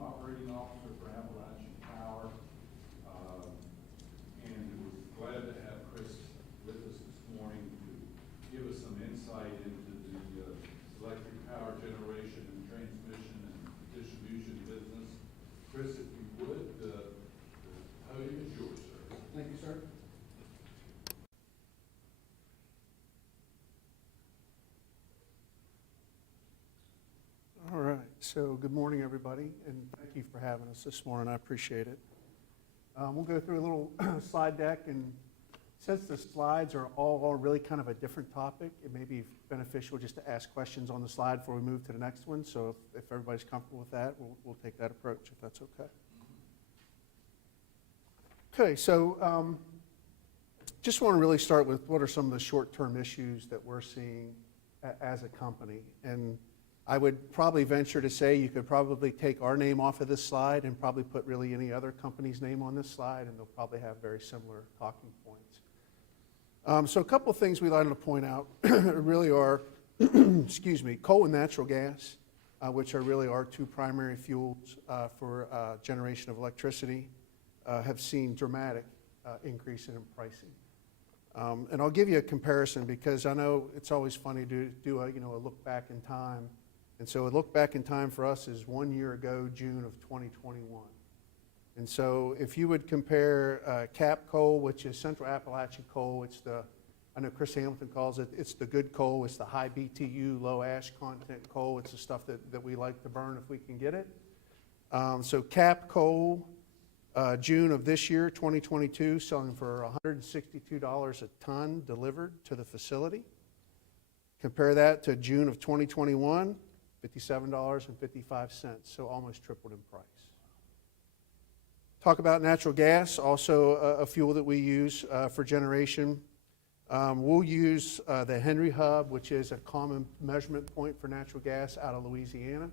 Operating Officer for Appalachian Power, and was glad to have Chris with us this morning to give us some insight into the electric power generation and transmission and distribution business. Chris, if you would, the podium is yours, sir. Thank you, sir. All right, so good morning, everybody, and thank you for having us this morning. I appreciate it. We'll go through a little slide deck, and since the slides are all really kind of a different topic, it may be beneficial just to ask questions on the slide before we move to the next one. So if everybody's comfortable with that, we'll take that approach, if that's okay. Okay, so just want to really start with what are some of the short-term issues that we're seeing as a company. And I would probably venture to say you could probably take our name off of this slide and probably put really any other company's name on this slide, and they'll probably have very similar talking points. So a couple of things we'd like to point out really are, excuse me, coal and natural gas, which are really our two primary fuels for generation of electricity, have seen dramatic increase in pricing. And I'll give you a comparison because I know it's always funny to do a look back in time. And so a look back in time for us is 1 year ago, June of 2021. And so if you would compare CAP coal, which is Central Appalachian coal, I know Chris Hamilton calls it, it's the good coal, it's the high BTU, low ash content coal, it's the stuff that we like to burn if we can get it. So CAP coal, June of this year, 2022, selling for $162 a ton delivered to the facility. Compare that to June of 2021, $57.55, so almost tripled in price. Talk about natural gas, also a fuel that we use for generation. We'll use the Henry Hub, which is a common measurement point for natural gas out of Louisiana.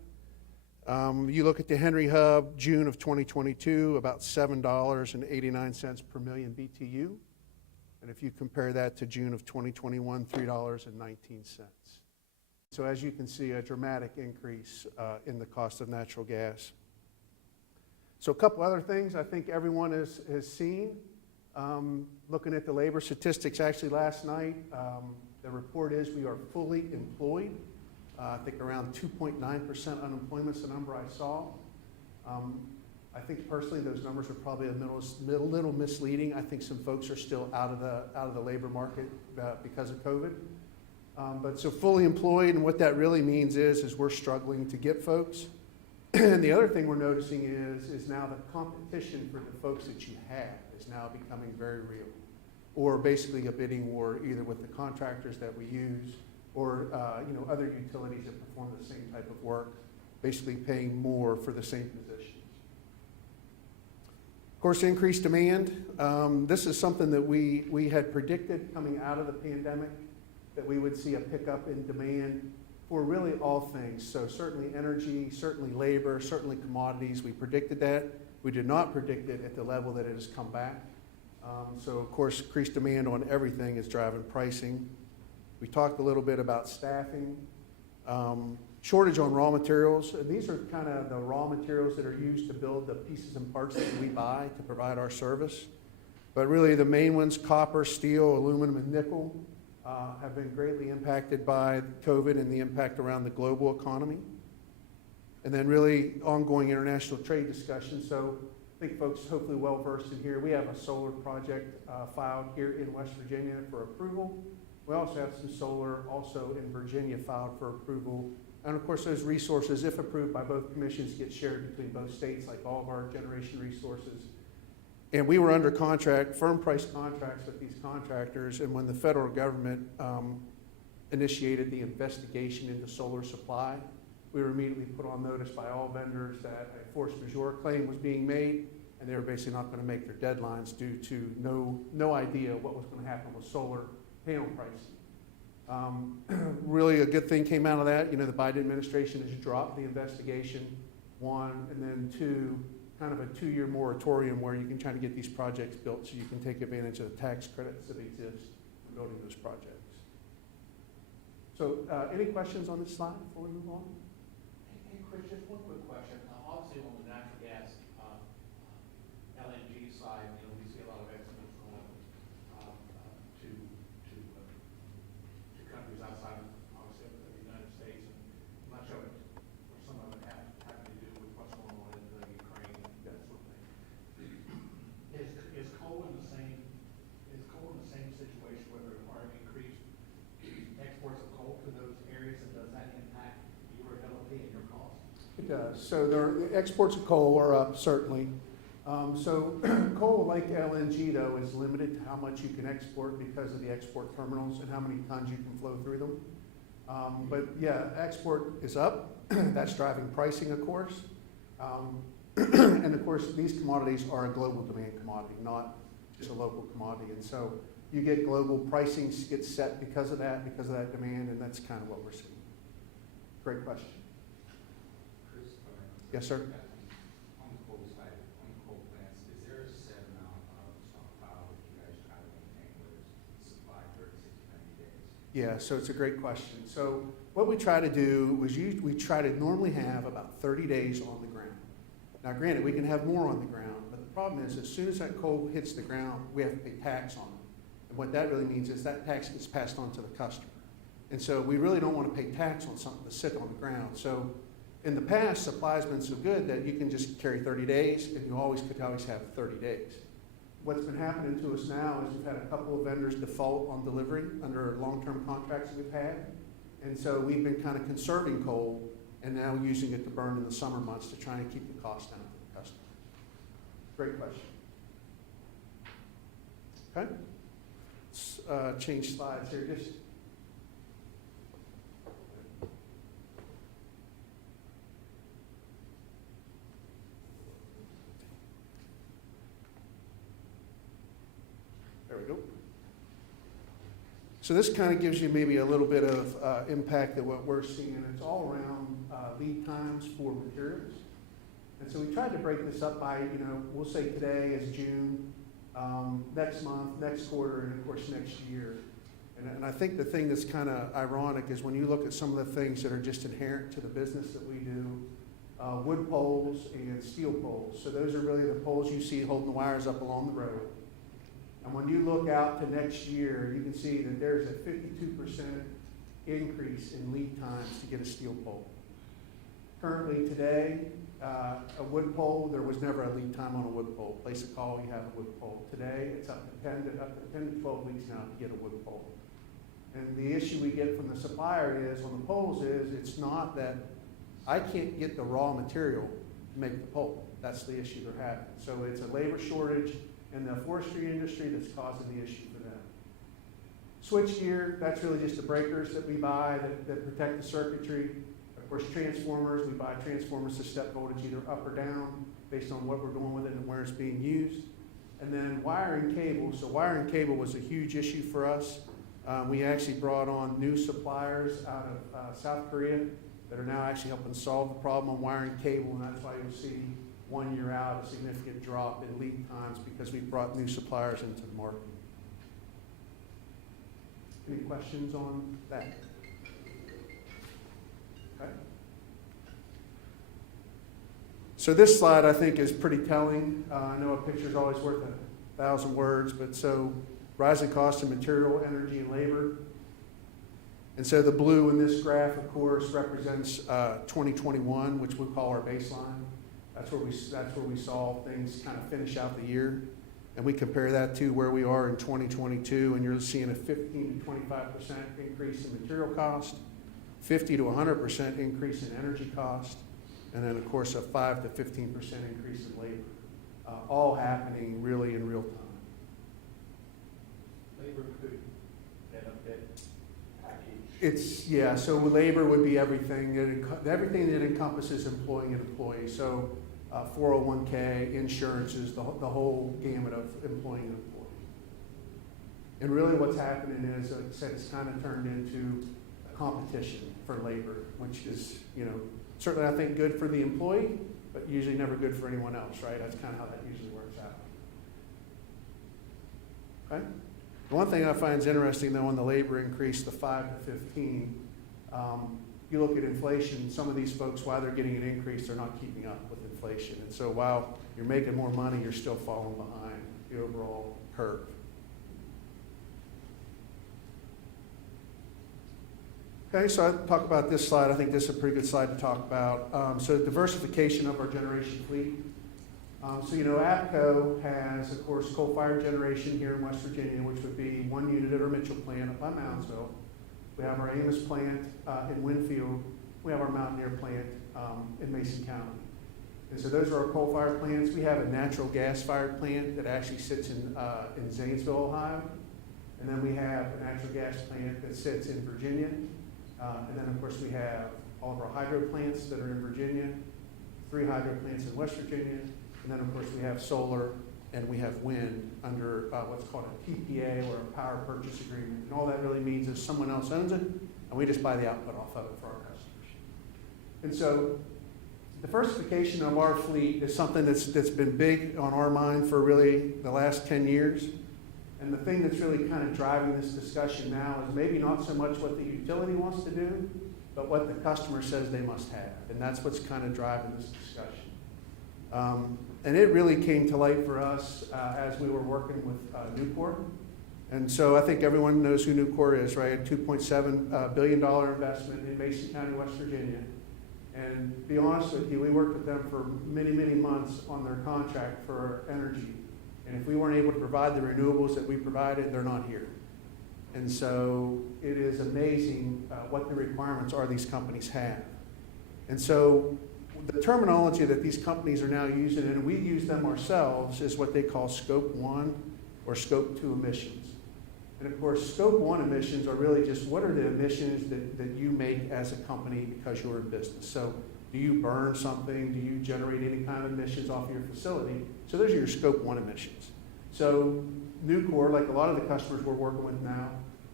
You look at the Henry Hub, June of 2022, about $7.89 per million BTU. And if you compare that to June of 2021, $3.19. So as you can see, a dramatic increase in the cost of natural gas. So a couple other things I think everyone has seen. Looking at the labor statistics actually last night, the report is we are fully employed. I think around 2.9% unemployment is the number I saw. I think personally those numbers are probably a little misleading. I think some folks are still out of the labor market because of COVID. But so fully employed, and what that really means is we're struggling to get folks. And the other thing we're noticing is now the competition for the folks that you have is now becoming very real, or basically a bidding war either with the contractors that we use or other utilities that perform the same type of work, basically paying more for the same positions. Of course, increased demand. This is something that we had predicted coming out of the pandemic, that we would see a pickup in demand for really all things. So certainly energy, certainly labor, certainly commodities. We predicted that. We did not predict it at the level that it has come back. So of course, increased demand on everything is driving pricing. We talked a little bit about staffing. Shortage on raw materials. And these are kind of the raw materials that are used to build the pieces and parts that we buy to provide our service. But really the main ones, copper, steel, aluminum, and nickel, have been greatly impacted by COVID and the impact around the global economy. And then really ongoing international trade discussions. So I think folks hopefully well versed in here. We have a solar project filed here in West Virginia for approval. We also have some solar also in Virginia filed for approval. And of course those resources, if approved by both commissions, get shared between both states like all of our generation resources. And we were under contract, firm price contracts with these contractors, and when the federal government initiated the investigation into solar supply, we were immediately put on notice by all vendors that a force majeure claim was being made, and they were basically not going to make their deadlines due to no idea what was going to happen with solar panel pricing. Really a good thing came out of that. The Biden administration has dropped the investigation, one, and then two, kind of a 2-year moratorium where you can try to get these projects built so you can take advantage of the tax credits that exist for building those projects. So any questions on this slide before we move on? Hey Chris, just one quick question. Obviously on the natural So the exports of coal are up, certainly. So coal, like LNG, though, is limited to how much you can export because of the export terminals and how many tons you can flow through them. But yeah, export is up. That's driving pricing, of course. And of course, these commodities are a global demand commodity, not just a local commodity. And so you get global pricing gets set because of that demand, and that's kind of what we're seeing. Great question. Chris, Yes, sir. on the coal side, on the coal plants, is there a set amount of stockpile that you guys try to maintain, whether it's supply 30, 60, 90 days? Yeah, so it's a great question. So what we try to do was we try to normally have about 30 days on the ground. Now, granted, we can have more on the ground, but the problem is as soon as that coal hits the ground, we have to pay tax on it. And what that really means is that tax gets passed on to the customer. And so we really don't want to pay tax on something that's sitting on the ground. So in the past, supply has been so good that you can just carry 30 days, and you could always have 30 days. What's been happening to us now is we've had a couple of vendors default on delivery under long-term contracts that we've had. And so we've been kind of conserving coal and now using it to burn in the summer months to try and keep the cost down for the customer. Great question. Okay. Let's change slides here. Just there we go. So this kind of gives you maybe a little bit of impact at what we're seeing. It's all around lead times for materials. And so we tried to break this up by, we'll say today is June, next month, next quarter, and of course next year. And I think the thing that's kind of ironic is when you look at some of the things that are just inherent to the business that we do, wood poles and steel poles. So those are really the poles you see holding the wires up along the road. And when you look out to next year, you can see that there's a 52% increase in lead times to get a steel pole. Currently today, a wood pole, there was never a lead time on a wood pole. Place a call, you have a wood pole. Today, it's up to 10 to 12 weeks now to get a wood pole. And the issue we get from the supplier is, on the poles is, it's not that I can't get the raw material to make the pole. That's the issue they're having. So it's a labor shortage in the forestry industry that's causing the issue for them. Switchgear, that's really just the breakers that we buy that protect the circuitry. Of course, transformers, we buy transformers to step voltage either up or down based on what we're doing with it and where it's being used. And then wiring cable. So wiring cable was a huge issue for us. We actually brought on new suppliers out of South Korea that are now actually helping solve the problem on wiring cable, and that's why you'll see 1 year out a significant drop in lead times because we brought new suppliers into the market. Any questions on that? Okay. So this slide I think is pretty telling. I know a picture is always worth 1,000 words, but so rising costs of material, energy, and labor. And so the blue in this graph, of course, represents 2021, which we call our baseline. That's where we saw things kind of finish out the year. And we compare that to where we are in 2022, and you're seeing a 15 to 25% increase in material cost, 50 to 100% increase in energy cost, and then, of course, a 5 to 15% increase in labor, all happening really in real time. Labor could benefit package. It's, yeah, so labor would be everything that encompasses employing an employee. So 401k, insurances, the whole gamut of employing an employee. And really what's happening is, like I said, it's kind of turned into a competition for labor, which is, certainly I think good for the employee, but usually never good for anyone else, right? That's kind of how that usually works out. Okay? The one thing I find is interesting, though, on the labor increase, the 5 to 15, you look at inflation, some of these folks, while they're getting an increase, they're not keeping up with inflation. And so while you're making more money, you're still falling behind the overall curve. Okay, so I talk about this slide. I think this is a pretty good slide to talk about. So diversification of our generation fleet. APCO has, of course, coal-fired generation here in West Virginia, which would be one unit at our Mitchell plant up by Moundsville. We have our Amos plant in Winfield. We have our Mountaineer plant in Mason County. And so those are our coal-fired plants. We have a natural gas-fired plant that actually sits in Zanesville, Ohio. And then we have a natural gas plant that sits in Virginia. And then, of course, we have all of our hydro plants that are in Virginia, 3 hydro plants in West Virginia. And then, of course, we have solar and we have wind under what's called a PPA, or a power purchase agreement. And all that really means is someone else owns it, and we just buy the output off of it for our customers. And so diversification of our fleet is something that's been big on our mind for really the last 10 years. And the thing that's really kind of driving this discussion now is maybe not so much what the utility wants to do, but what the customer says they must have. And that's what's kind of driving this discussion. And it really came to light for us as we were working with Nucor. And so I think everyone knows who Nucor is, right? A $2.7 billion investment in Mason County, West Virginia. And to be honest with you, we worked with them for many, many months on their contract for energy. And if we weren't able to provide the renewables that we provided, they're not here. And so it is amazing what the requirements are these companies have. And so the terminology that these companies are now using, and we use them ourselves, is what they call Scope 1 or Scope 2 emissions. And of course, Scope 1 emissions are really just what are the emissions that you make as a company because you're in business. So do you burn something? Do you generate any kind of emissions off your facility? So those are your Scope 1 emissions. So Nucor, like a lot of the customers we're working with now,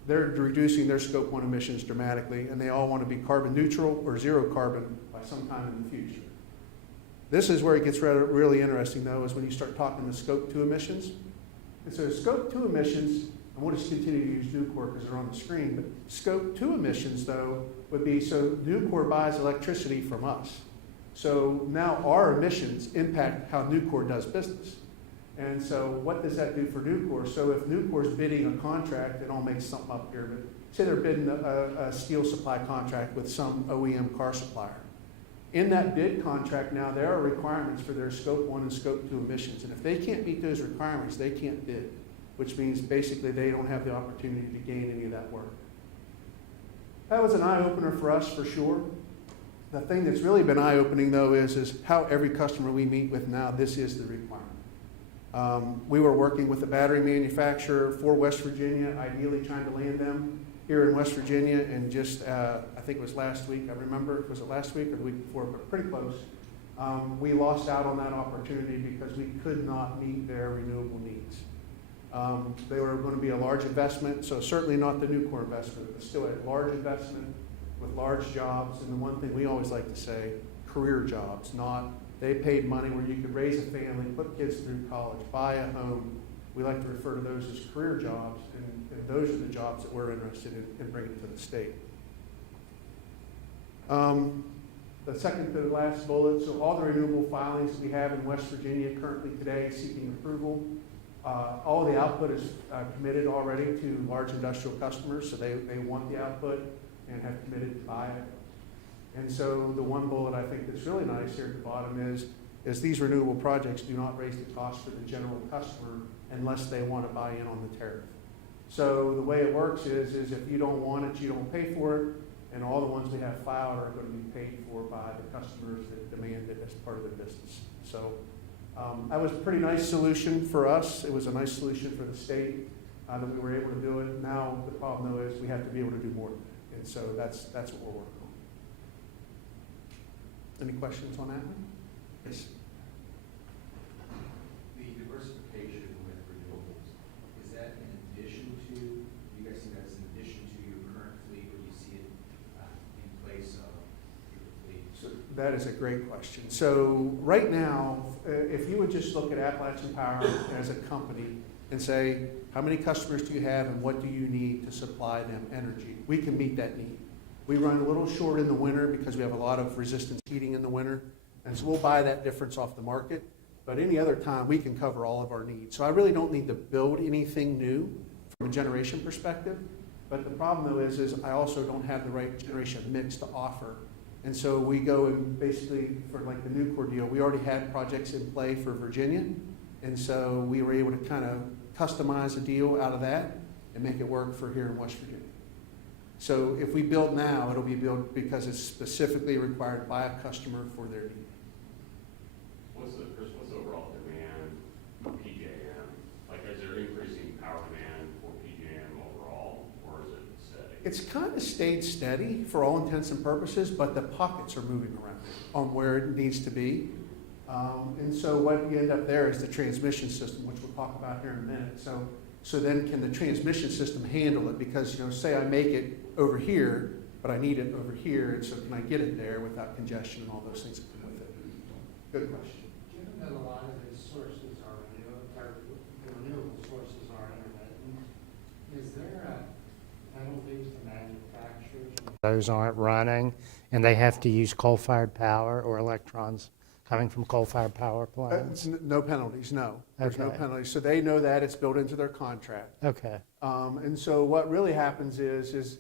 they're reducing their Scope 1 emissions dramatically, and they all want to be carbon neutral or zero carbon by some time in the future. This is where it gets really interesting, though, is when you start talking the Scope 2 emissions. And so Scope 2 emissions, and we'll just continue to use Nucor because they're on the screen, but Scope 2 emissions, though, would be, so Nucor buys electricity from us. So now our emissions impact how Nucor does business. And so what does that do for Nucor? So if Nucor's bidding a contract, and I'll make something up here, but say they're bidding a steel supply contract with some OEM car supplier. In that bid contract now, there are requirements for their Scope 1 and Scope 2 emissions. And if they can't meet those requirements, they can't bid, which means basically they don't have the opportunity to gain any of that work. That was an eye-opener for us, for sure. The thing that's really been eye-opening, though, is how every customer we meet with now, this is the requirement. We were working with a battery manufacturer for West Virginia, ideally trying to land them here in West Virginia, and just, I think it was last week, I remember, was it last week or the week before, but pretty close. We lost out on that opportunity because we could not meet their renewable needs. They were going to be a large investment, so certainly not the Nucor investment, but still a large investment with large jobs. And the one thing we always like to say, career jobs, not they paid money where you could raise a family, put kids through college, buy a home. We like to refer to those as career jobs, and those are the jobs that we're interested in bringing to the state. The second to the last bullet, so all the renewable filings we have in West Virginia currently today seeking approval. All the output is committed already to large industrial customers, so they want the output and have committed to buy it. And so the one bullet I think that's really nice here at the bottom is these renewable projects do not raise the cost for the general customer unless they want to buy in on the tariff. So the way it works is if you don't want it, you don't pay for it, and all the ones we have filed are going to be paid for by the customers that demand it as part of their business. So that was a pretty nice solution for us. It was a nice solution for the state that we were able to do it. Now the problem, though, is we have to be able to do more. And so that's what we're working on. Any questions on that one? Yes. The diversification with renewables, is that in addition to, you guys think that's in addition to your current fleet, or do you see it in place of your fleet? So that is a great question. So right now, if you would just look at Appalachian Power as a company and say, how many customers do you have and what do you need to supply them energy? We can meet that need. We run a little short in the winter because we have a lot of resistance heating in the winter, and so we'll buy that difference off the market. But any other time, we can cover all of our needs. So I really don't need to build anything new from a generation perspective. But the problem, though, is I also don't have the right generation mix to offer. And so we go and basically, for like the Nucor deal, we already had projects in play for Virginia. And so we were able to kind of customize a deal out of that and make it work for here in West Virginia. So if we build now, it'll be built because it's specifically required by a customer for their need. What's the overall demand for PJM? Like, is there increasing power demand for PJM overall, or is it steady? It's kind of stayed steady for all intents and purposes, but the pockets are moving around on where it needs to be. And so what you end up there is the transmission system, which we'll talk about here in a minute. So then can the transmission system handle it? Because, say I make it over here, but I need it over here, and so can I get it there without congestion and all those things that come with it? Good question. Given that a lot of these sources are renewable sources are intermittent, is there a penalty to manufacturers when those aren't running and they have to use coal-fired power or electrons coming from coal-fired power plants? No penalties, no. There's no Okay. penalties. So they know that, it's built into their contract. Okay, And so what really happens is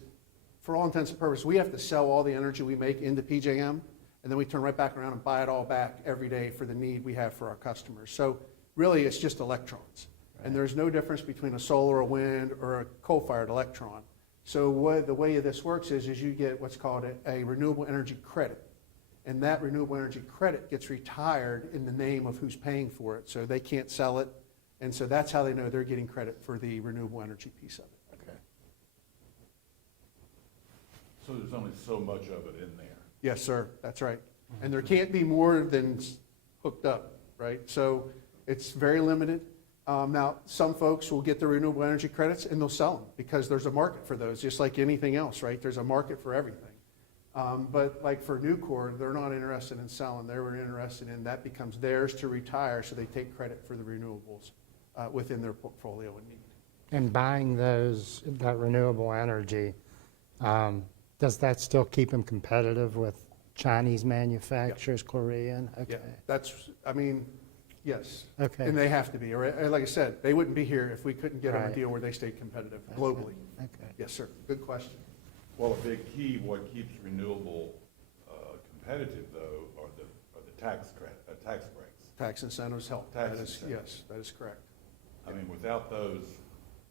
for all intents and purposes, we have to sell all the energy we make into PJM, and then we turn right back around and buy it all back every day for the need we have for our customers. So really, it's just electrons. And there's no difference between a solar, a wind, or a coal-fired electron. So the way this works is you get what's called a renewable energy credit. And that renewable energy credit gets retired in the name of who's paying for it. So they can't sell it. And so that's how they know they're getting credit for the renewable energy piece of it. okay. So there's only so much of it in there. Yes, sir, that's right. And there can't be more than hooked up, right? So it's very limited. Now, some folks will get the renewable energy credits and they'll sell them because there's a market for those, just like anything else, right? There's a market for everything. But like for Nucor, they're not interested in selling. They were interested in that becomes theirs to retire, so they take credit for the renewables within their portfolio and need. And buying that renewable energy, does that still keep them competitive with Chinese manufacturers, Korean? Yeah, Okay. yes. Okay. And they have to be, or like I said, they wouldn't be here if we couldn't get them a Right. deal where they stayed competitive Okay. globally. Okay. Yes, sir. Good question. Well, a big key, what keeps renewable competitive though, are the tax breaks. Tax incentives help. Tax That is, incentives. yes, that is correct. I mean, without those,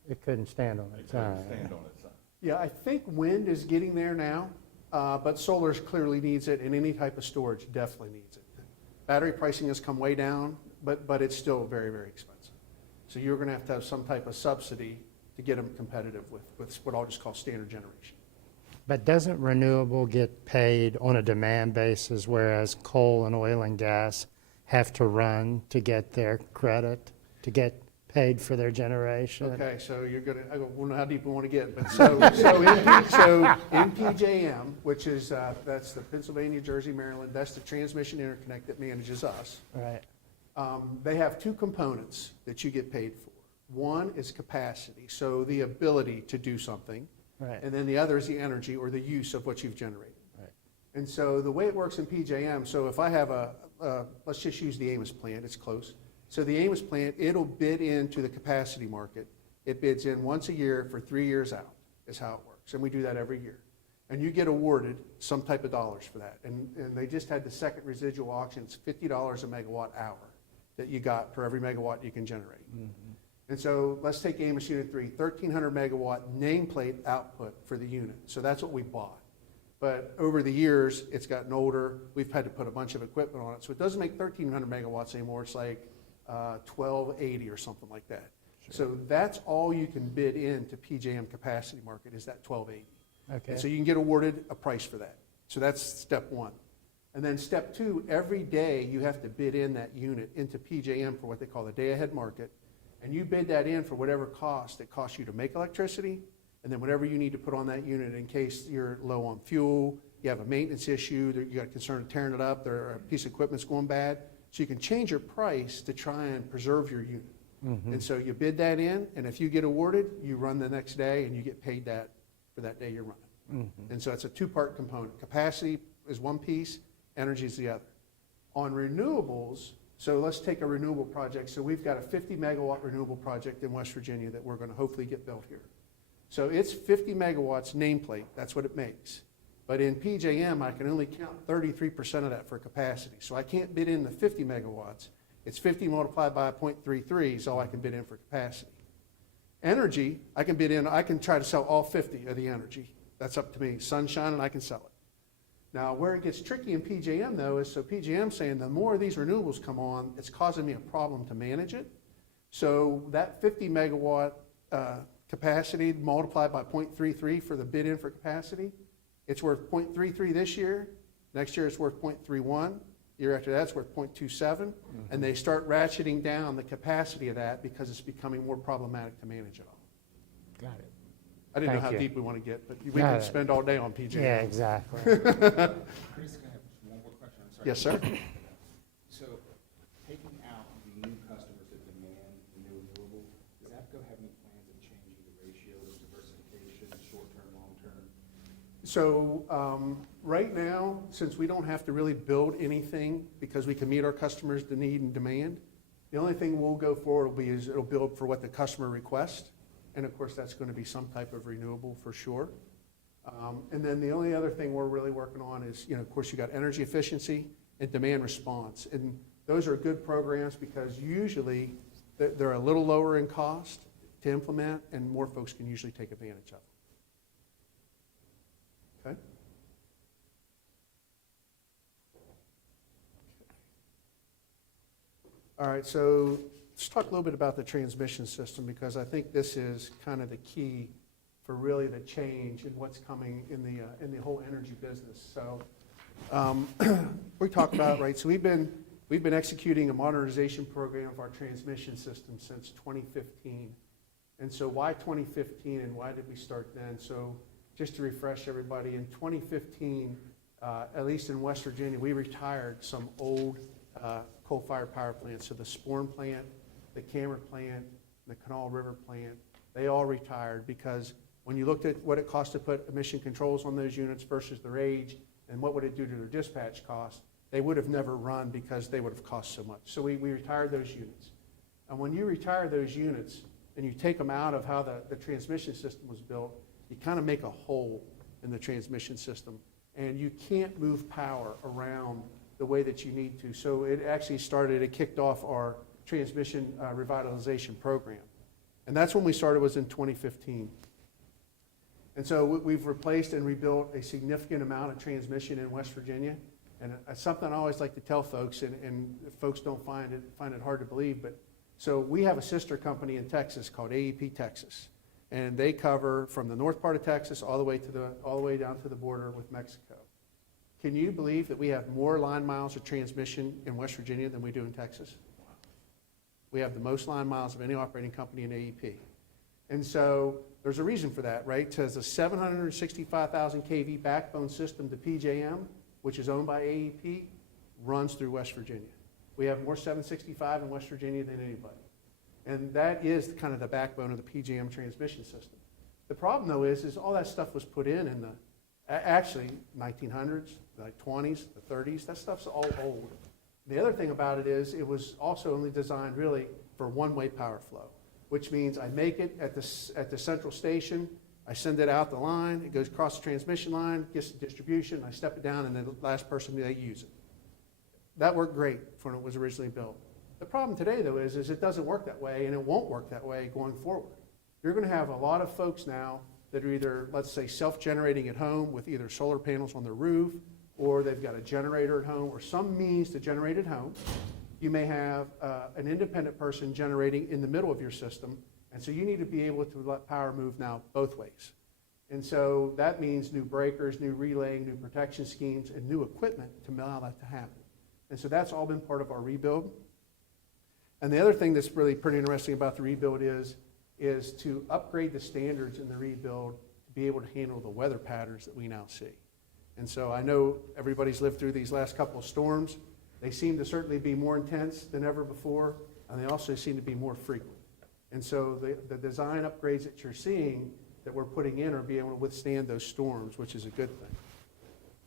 It couldn't stand on it its couldn't own. stand on its own. Yeah, I think wind is getting there now, but solar clearly needs it, and any type of storage definitely needs it. Battery pricing has come way down, but it's still very, very expensive. So you're going to have some type of subsidy to get them competitive with what I'll just call standard generation. But doesn't renewable get paid on a demand basis, whereas coal and oil and gas have to run to get their credit, to get paid for their generation? Okay, so you're going to, I don't know how deep we want to get, but so in PJM, which is, that's the Pennsylvania, Jersey, Maryland, that's the transmission interconnect that manages us. Right, They have two components that you get paid for. One is capacity, so the ability to do something. right, And then the other is the energy or the use of what you've generated. right. And so the way it works in PJM, so if I have let's just use the Amos plant, it's close. So the Amos plant, it'll bid into the capacity market. It bids in once a year for 3 years out, is how it works. And we do that every year. And you get awarded some type of dollars for that. And they just had the second residual auction, it's $50 a megawatt hour that you got for every megawatt you can generate. And so let's take Amos Unit 3, 1,300 megawatt nameplate output for the unit. So that's what we bought. But over the years, it's gotten older. We've had to put a bunch of equipment on it. So it doesn't make 1,300 megawatts anymore. It's like 1,280 or something like that. So that's all you can bid into PJM capacity market is that 1,280. Okay. And so you can get awarded a price for that. So that's step one. And then step two, every day you have to bid in that unit into PJM for what they call the day-ahead market. And you bid that in for whatever cost it costs you to make electricity, and then whatever you need to put on that unit in case you're low on fuel, you have a maintenance issue, you got a concern of tearing it up, or a piece of equipment's going bad. So you can change your price to try and preserve your unit. And so you bid that in, and if you get awarded, you run the next day and you get paid that for that day you're running. And so it's a two-part component. Capacity is one piece, energy is the other. On renewables, so let's take a renewable project. So we've got a 50 megawatt renewable project in West Virginia that we're going to hopefully get built here. So it's 50 megawatts nameplate, that's what it makes. But in PJM, I can only count 33% of that for capacity. So I can't bid in the 50 megawatts. It's 50 multiplied by 0.33 is all I can bid in for capacity. Energy, I can bid in, I can try to sell all 50 of the energy. That's up to me. Sun's shining, I can sell it. Now, where it gets tricky in PJM though is, so PJM saying the more of these renewables come on, it's causing me a problem to manage it. So that 50 megawatt capacity multiplied by 0.33 for the bid in for capacity, it's worth 0.33 this year. Next year it's worth 0.31. Year after that it's worth 0.27. And they start ratcheting down the capacity of that because it's becoming more problematic to manage it all. Got it. I didn't know Thank how you. deep we want to get, but we Got can it. spend all day on PJM. Yeah, exactly. Chris, can I have one more question? I'm sorry. Yes, sir. So, taking out the new customers that demand the new renewable, does APCO have any plans of changing the ratio of diversification, short-term, long-term? So right now, since we don't have to really build anything because we can meet our customers' the need and demand, the only thing we'll go forward will be is it'll build for what the customer requests. And of course, that's going to be some type of renewable for sure. And then the only other thing we're really working on is, of course, you got energy efficiency and demand response. And those are good programs because usually they're a little lower in cost to implement and more folks can usually take advantage of them. Okay? All right, so let's talk a little bit about the transmission system because I think this is kind of the key for really the change in what's coming in the whole energy business. So we talk about, right, so we've been executing a modernization program of our transmission system since 2015. And so why 2015 and why did we start then? So just to refresh everybody, in 2015, at least in West Virginia, we retired some old coal-fired power plants. So the Sporn plant, the Cameron plant, the Kanawha River plant, they all retired because when you looked at what it cost to put emission controls on those units versus their age and what would it do to their dispatch costs, they would have never run because they would have cost so much. So we retired those units. And when you retire those units and you take them out of how the transmission system was built, you kind of make a hole in the transmission system. And you can't move power around the way that you need to. So it kicked off our transmission revitalization program. And that's when we started, was in 2015. And so we've replaced and rebuilt a significant amount of transmission in West Virginia. And it's something I always like to tell folks, and folks don't find it hard to believe, but so we have a sister company in Texas called AEP Texas. And they cover from the north part of Texas all the way down to the border with Mexico. Can you believe that we have more line miles of transmission in West Virginia than we do in Texas? We have the most line miles of any operating company in AEP. And so there's a reason for that, right? Because the 765,000 kV backbone system to PJM, which is owned by AEP, runs through West Virginia. We have more 765 in West Virginia than anybody. And that is kind of the backbone of the PJM transmission system. The problem, though, is all that stuff was put in the, actually, 1900s, the 20s, the 30s. That stuff's all old. The other thing about it is it was also only designed really for one-way power flow, which means I make it at the central station, I send it out the line, it goes across the transmission line, gets the distribution, I step it down, and then the last person, they use it. That worked great when it was originally built. The problem today, though, is it doesn't work that way, and it won't work that way going forward. You're going to have a lot of folks now that are either, let's say, self-generating at home with either solar panels on their roof, or they've got a generator at home, or some means to generate at home. You may have an independent person generating in the middle of your system, and so you need to be able to let power move now both ways. And so that means new breakers, new relaying, new protection schemes, and new equipment to allow that to happen. And so that's all been part of our rebuild. And the other thing that's really pretty interesting about the rebuild is to upgrade the standards in the rebuild to be able to handle the weather patterns that we now see. And so I know everybody's lived through these last couple of storms. They seem to certainly be more intense than ever before, and they also seem to be more frequent. And so the design upgrades that you're seeing that we're putting in are being able to withstand those storms, which is a good thing.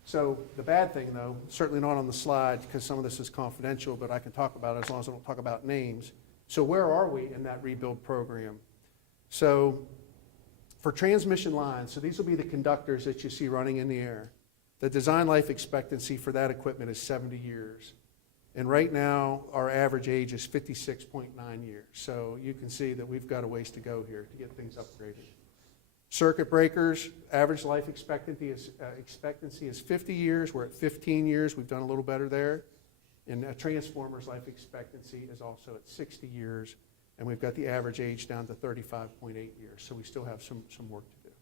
So the bad thing, though, certainly not on the slide because some of this is confidential, but I can talk about it as long as I don't talk about names. So where are we in that rebuild program? So for transmission lines, so these will be the conductors that you see running in the air. The design life expectancy for that equipment is 70 years. And right now, our average age is 56.9 years. So you can see that we've got a ways to go here to get things upgraded. Circuit breakers, average life expectancy is 50 years. We're at 15 years. We've done a little better there. And transformers' life expectancy is also at 60 years. And we've got the average age down to 35.8 years. So we still have some work to do.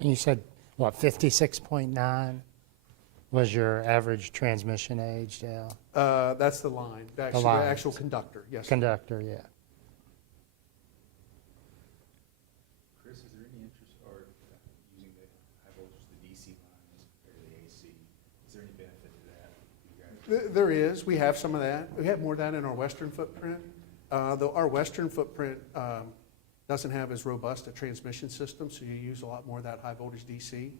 And you said, what, 56.9 was your average transmission age, Dale? That's the line, the line. actual conductor, yes. Conductor, yeah. Chris, is there any interest or using the high voltage, the DC lines compared to the AC? Is there any benefit to that for you guys? There is. We have some of that. We have more of that in our western footprint. Though our western footprint doesn't have as robust a transmission system, so you use a lot more of that high voltage DC.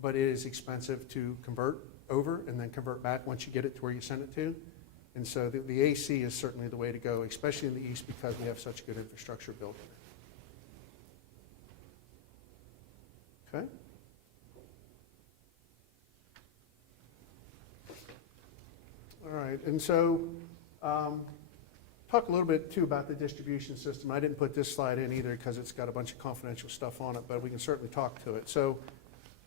But it is expensive to convert over and then convert back once you get it to where you send it to. And so the AC is certainly the way to go, especially in the east because we have such good infrastructure built in it. Okay? All right, and so talk a little bit too about the distribution system. I didn't put this slide in either because it's got a bunch of confidential stuff on it, but we can certainly talk to it. So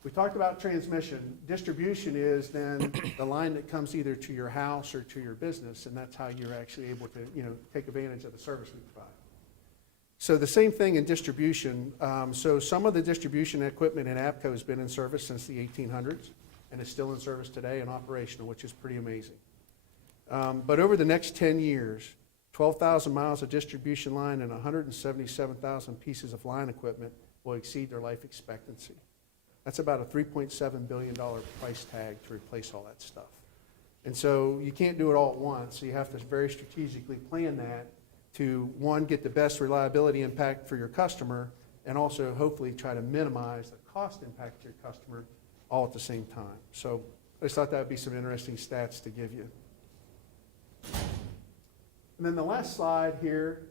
we talked about transmission. Distribution is then the line that comes either to your house or to your business, and that's how you're actually able to, take advantage of the service we provide. So the same thing in distribution. So some of the distribution equipment in APCO has been in service since the 1800s and is still in service today and operational, which is pretty amazing. But over the next 10 years, 12,000 miles of distribution line and 177,000 pieces of line equipment will exceed their life expectancy. That's about a $3.7 billion price tag to replace all that stuff. And so you can't do it all at once, so you have to very strategically plan that to, one, get the best reliability impact for your customer, and also hopefully try to minimize the cost impact to your customer all at the same time. So I just thought that would be some interesting stats to give you. And then the last slide here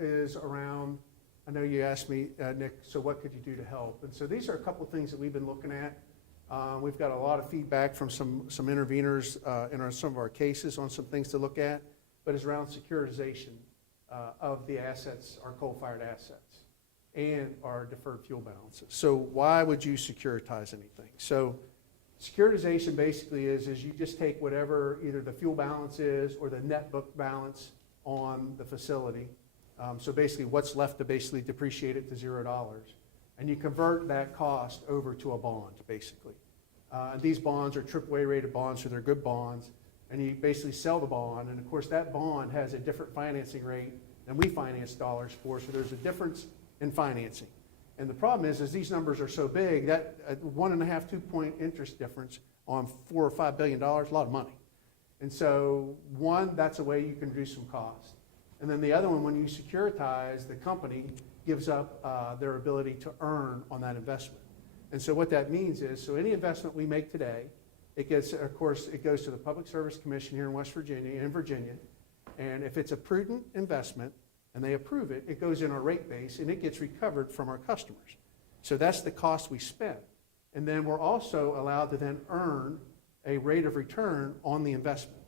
is around, I know you asked me, Nick, so what could you do to help? And so these are a couple of things that we've been looking at. We've got a lot of feedback from some interveners in some of our cases on some things to look at, but it's around securitization of the assets, our coal-fired assets, and our deferred fuel balances. So why would you securitize anything? So securitization basically is you just take whatever either the fuel balance is or the net book balance on the facility. So basically what's left to basically depreciate it to $0. And you convert that cost over to a bond, basically. These bonds are AAA rated bonds, so they're good bonds. And you basically sell the bond. And of course that bond has a different financing rate than we finance dollars for. So there's a difference in financing. And the problem is these numbers are so big that 1.5, 2 point interest difference on $4 or $5 billion, a lot of money. And so one, that's a way you can reduce some cost. And then the other one, when you securitize, the company gives up their ability to earn on that investment. And so what that means is, so any investment we make today, it gets, of course, it goes to the Public Service Commission here in West Virginia and Virginia. And if it's a prudent investment and they approve it, it goes in our rate base and it gets recovered from our customers. So that's the cost we spent. And then we're also allowed to then earn a rate of return on the investment.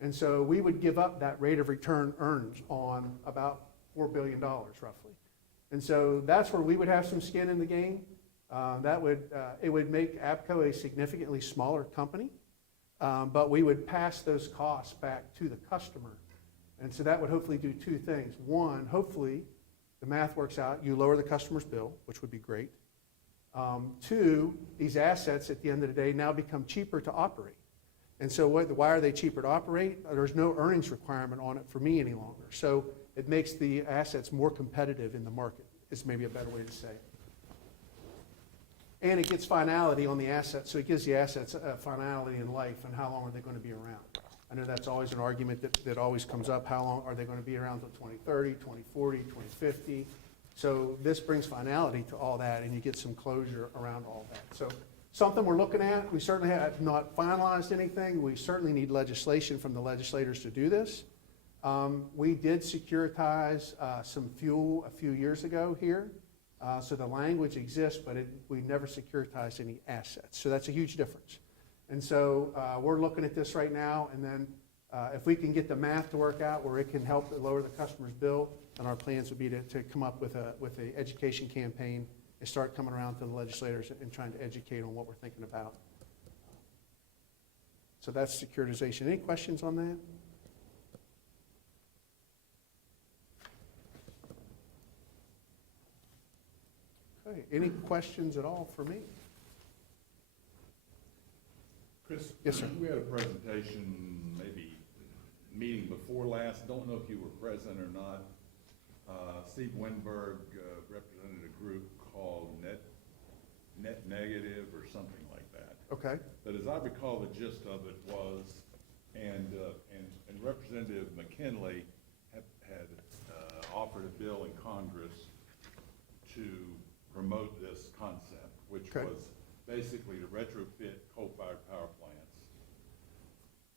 And so we would give up that rate of return earned on about $4 billion roughly. And so that's where we would have some skin in the game. It would make APCO a significantly smaller company, but we would pass those costs back to the customer. And so that would hopefully do two things. One, hopefully the math works out, you lower the customer's bill, which would be great. Two, these assets at the end of the day now become cheaper to operate. And so why are they cheaper to operate? There's no earnings requirement on it for me any longer. So it makes the assets more competitive in the market, is maybe a better way to say it. And it gets finality on the assets, so it gives the assets a finality in life and how long are they going to be around. I know that's always an argument that always comes up. How long are they going to be around until 2030, 2040, 2050? So this brings finality to all that, and you get some closure around all that. So something we're looking at. We certainly have not finalized anything. We certainly need legislation from the legislators to do this. We did securitize some fuel a few years ago here. So the language exists, but we never securitized any assets. So that's a huge difference. And so we're looking at this right now, and then If we can get the math to work out where it can help to lower the customer's bill, then our plans would be to come up with a education campaign and start coming around to the legislators and trying to educate on what we're thinking about. So that's securitization. Any questions on that? Okay, any questions at all for me? Chris? Yes, sir. We had a presentation, maybe meeting before last, don't know if you were present or not. Steve Winberg represented a group called Net Negative or something like that. Okay. But as I recall, the gist of it was, and Representative McKinley had offered a bill in Congress to promote this concept, which Okay. was basically to retrofit coal-fired power plants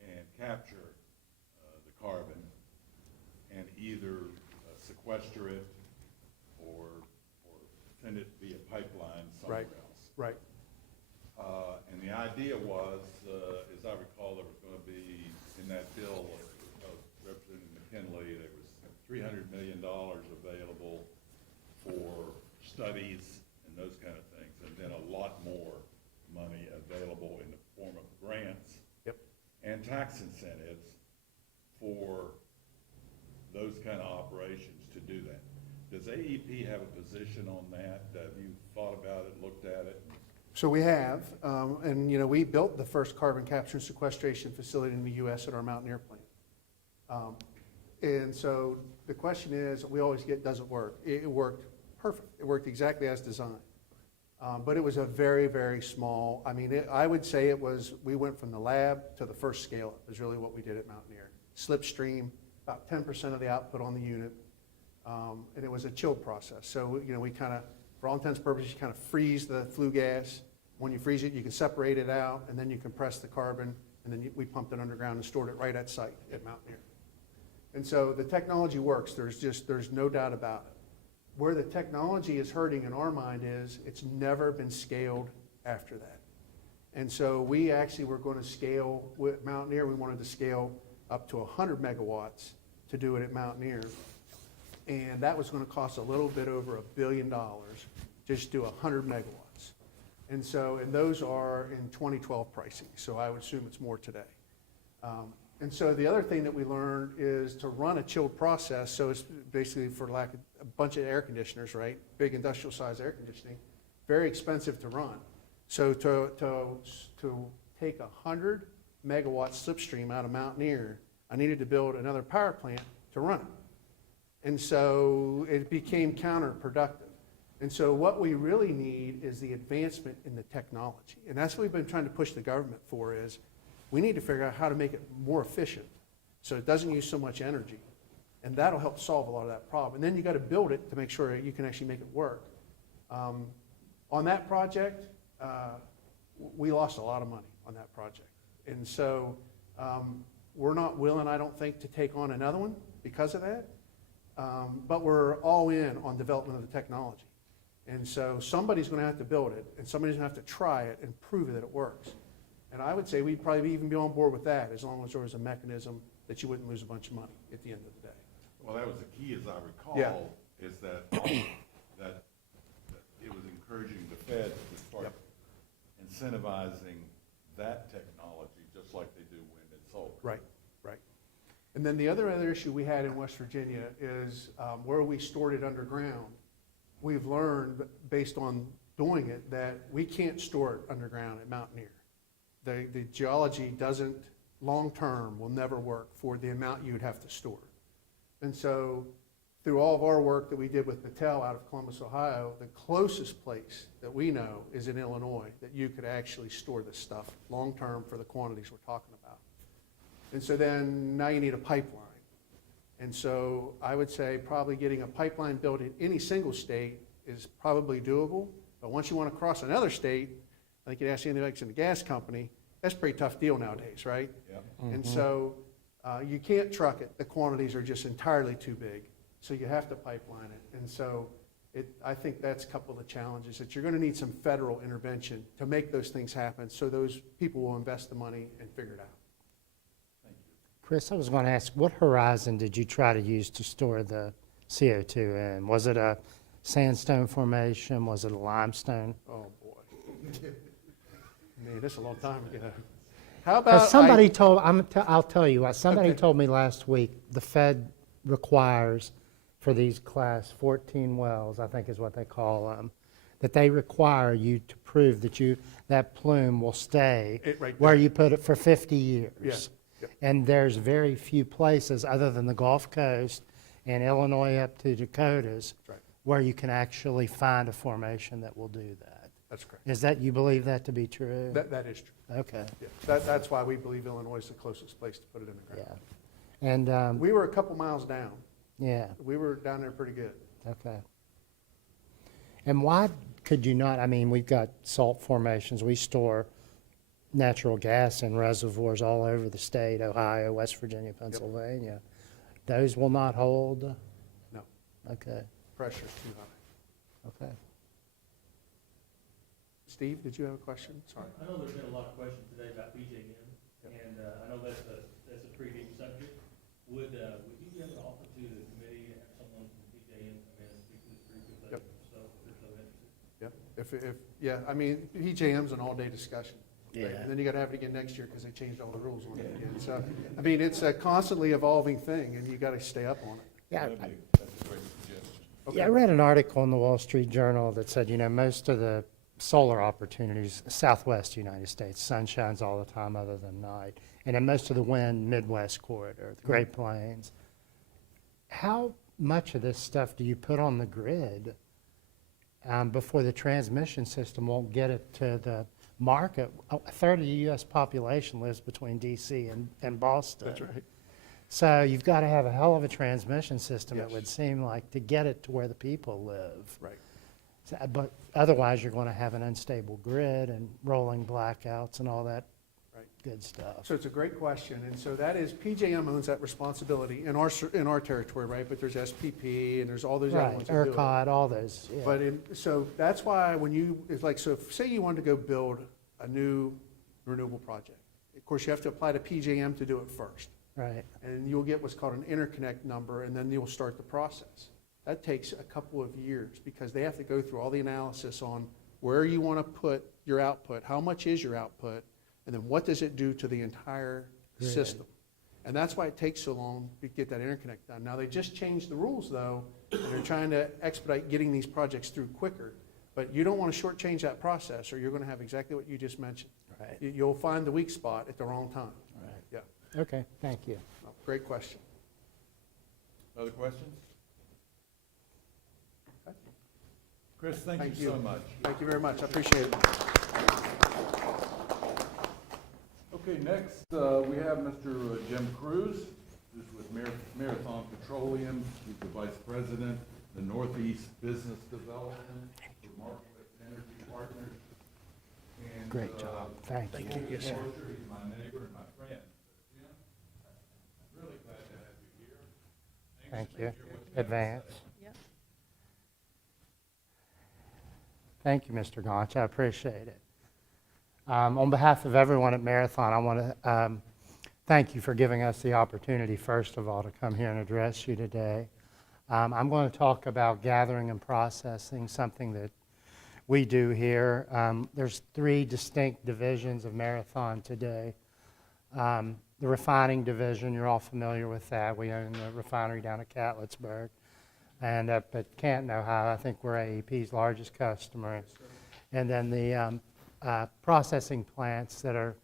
and capture the carbon and either sequester it or send it via pipeline somewhere Right. else. Right. And the idea was, as I recall, there was going to be, in that bill of Representative McKinley, there was $300 million available for studies and those kind of things, and then a lot more money available in the form of grants Yep. and tax incentives for those kind of operations to do that. Does AEP have a position on that? Have you thought about it, looked at it? So we have, and we built the first carbon capture and sequestration facility in the U.S. at our Mountaineer plant. And so the question is, we always get, does it work? It worked perfect. It worked exactly as designed. But it was a very, very small, I would say we went from the lab to the first scale up is really what we did at Mountaineer. Slipstream, about 10% of the output on the unit. And it was a chilled process. So, we kind of, for all intents and purposes, you kind of freeze the flue gas. When you freeze it, you can separate it out, and then you compress the carbon, and then we pumped it underground and stored it right at site at Mountaineer. And so the technology works. There's no doubt about it. Where the technology is hurting in our mind is it's never been scaled after that. And so we actually were going to scale with Mountaineer. We wanted to scale up to 100 megawatts to do it at Mountaineer. And that was going to cost a little bit over $1 billion just to do 100 megawatts. And those are in 2012 pricing. So I would assume it's more today. And so the other thing that we learned is to run a chilled process. So it's basically, for lack of a bunch of air conditioners, right? Big industrial size air conditioning, very expensive to run. So to take 100 megawatt slipstream out of Mountaineer, I needed to build another power plant to run it. And so it became counterproductive. And so what we really need is the advancement in the technology. And that's what we've been trying to push the government for, is we need to figure out how to make it more efficient so it doesn't use so much energy. And that'll help solve a lot of that problem. And then you got to build it to make sure you can actually make it work. On that project, we lost a lot of money on that project. And so we're not willing, I don't think, to take on another one because of that. But we're all in on development of the technology. And so somebody's going to have to build it, and somebody's going to have to try it and prove that it works. And I would say we'd probably even be on board with that, as long as there was a mechanism that you wouldn't lose a bunch of money at the end of the day. Well, that was the key, as I recall, Yeah. is that it was encouraging the Fed to start incentivizing that technology, just like they do wind and solar. Right, right. And then the other issue we had in West Virginia is where we stored it underground. We've learned, based on doing it, that we can't store it underground at Mountaineer. The geology doesn't, long-term, will never work for the amount you would have to store. And so through all of our work that we did with Patel out of Columbus, Ohio, the closest place that we know is in Illinois that you could actually store this stuff long-term for the quantities we're talking about. And so then now you need a pipeline. And so I would say probably getting a pipeline built in any single state is probably doable. But once you want to cross another state, I think you'd ask anybody that's in the gas company, that's a pretty tough deal nowadays, right? Yeah. And so you can't truck it. The quantities are just entirely too big. So you have to pipeline it. And so I think that's a couple of the challenges, that you're going to need some federal intervention to make those things happen, so those people will invest the money and figure it out. Thank you. Chris, I was going to ask, what horizon did you try to use to store the CO2 in? Was it a sandstone formation? Was it a limestone? Oh, boy. Man, this is a long time ago. How about? Because somebody told, I'll tell you what, somebody Okay. told me last week, the Fed requires for these class 14 wells, I think is what they call them, that they require you to prove that that plume will stay Right where there. you put it for 50 years. Yeah, yeah. And there's very few places other than the Gulf Coast and Illinois up to Dakotas That's right. where you can actually find a formation that will do that. That's correct. Is that, you believe that to be true? That is true. Okay, Yeah. That's why we believe Illinois is the closest place to put it in the yeah. ground. And, We were a couple miles down. yeah, We were down there pretty good. okay. And why could you not, I mean, we've got salt formations, we store natural gas in reservoirs all over the state, Ohio, West Virginia, Pennsylvania. Those will not hold? No, Okay, pressure's too high. okay. Steve, did you have a question? Sorry. I know there's been a lot of questions today about PJM, Yep. and I know that's a pretty deep subject. Would you be able to offer to the committee, have someone from PJM come in and speak to this group if they, Yep. so, if they're so interested? Yeah, yeah, I mean, PJM's an all-day discussion. Yeah. And then you gotta have it again next year because they changed all the rules on it again. So, I mean, it's a constantly evolving thing and you gotta stay up on it. Yeah, That's a great suggestion. yeah, I read an article in the Wall Street Journal that said, most of the solar opportunities, Southwest United States, sun shines all the time other than night. And then most of the wind, Midwest corridor, the Great Plains. How much of this stuff do you put on the grid before the transmission system won't get it to the market? A third of the U.S. population lives between D.C. and Boston. That's right. So you've got to have a hell of a transmission system, it Yes. would seem like, to get it to where the people live. Right. So, but otherwise, you're going to have an unstable grid and rolling blackouts and all that Right. good stuff. So it's a great question. And so that is, PJM owns that responsibility in our territory, right? But there's SPP and there's all those other Right, ones that do it. ERCOT, all those, yeah. But so that's why it's like, so if, say you wanted to go build a new renewable project, of course, you have to apply to PJM to do it first. Right, And you'll get what's called an interconnect number, and then you'll start the process. That takes a couple of years because they have to go through all the analysis on where you want to put your output, how much is your output, and then what does it do to the entire Grid. system. And that's why it takes so long to get that interconnect done. Now, they just changed the rules, though, and they're trying to expedite getting these projects through quicker. But you don't want to shortchange that process, or you're going to have exactly what you just mentioned. right, You'll find the weak spot at the wrong time. right. Yeah, Okay, thank you. great question. Other questions? Okay. Chris, thank Thank you you. so much. Thank you very much, I appreciate it. Okay, next, we have Mr. Jim Cruz, who's with Marathon Petroleum. He's the Vice President, the Northeast Business Development for MarkWest Energy Partners. And, Great job. Thank you. Jim Yes, sir. Mosher, he's my neighbor and my friend. Jim, I'm really glad to have you here. Thank Anxious to you. hear what have to say. Advance. Thank you, Mr. Gaunch, I appreciate it. On behalf of everyone at Marathon, I want to thank you for giving us the opportunity, first of all, to come here and address you today. I'm going to talk about gathering and processing, something that we do here. There's 3 distinct divisions of Marathon today. The refining division, you're all familiar with that. We own the refinery down at Catlettsburg. And up at Canton, Ohio, I think we're AEP's largest customer. And then the processing plants that are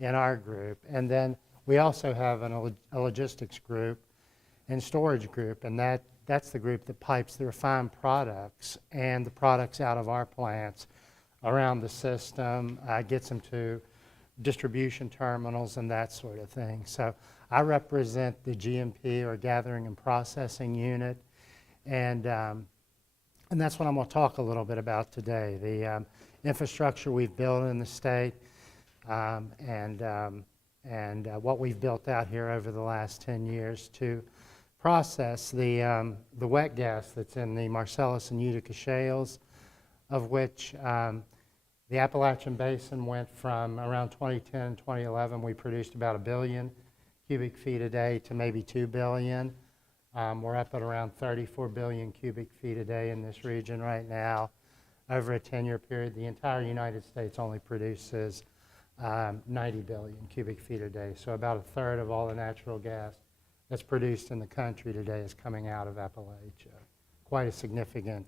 in our group. And then we also have a logistics group and storage group, and that's the group that pipes the refined products and the products out of our plants around the system, gets them to distribution terminals and that sort of thing. So I represent the GMP, or Gathering and Processing Unit, and that's what I'm going to talk a little bit about today. The infrastructure we've built in the state, and what we've built out here over the last 10 years to process the wet gas that's in the Marcellus and Utica shales, of which the Appalachian Basin went from around 2010 and 2011, we produced about 1 billion cubic feet a day to maybe 2 billion. We're up at around 34 billion cubic feet a day in this region right now. Over a 10-year period, the entire United States only produces 90 billion cubic feet a day. So about a third of all the natural gas that's produced in the country today is coming out of Appalachia. Quite a significant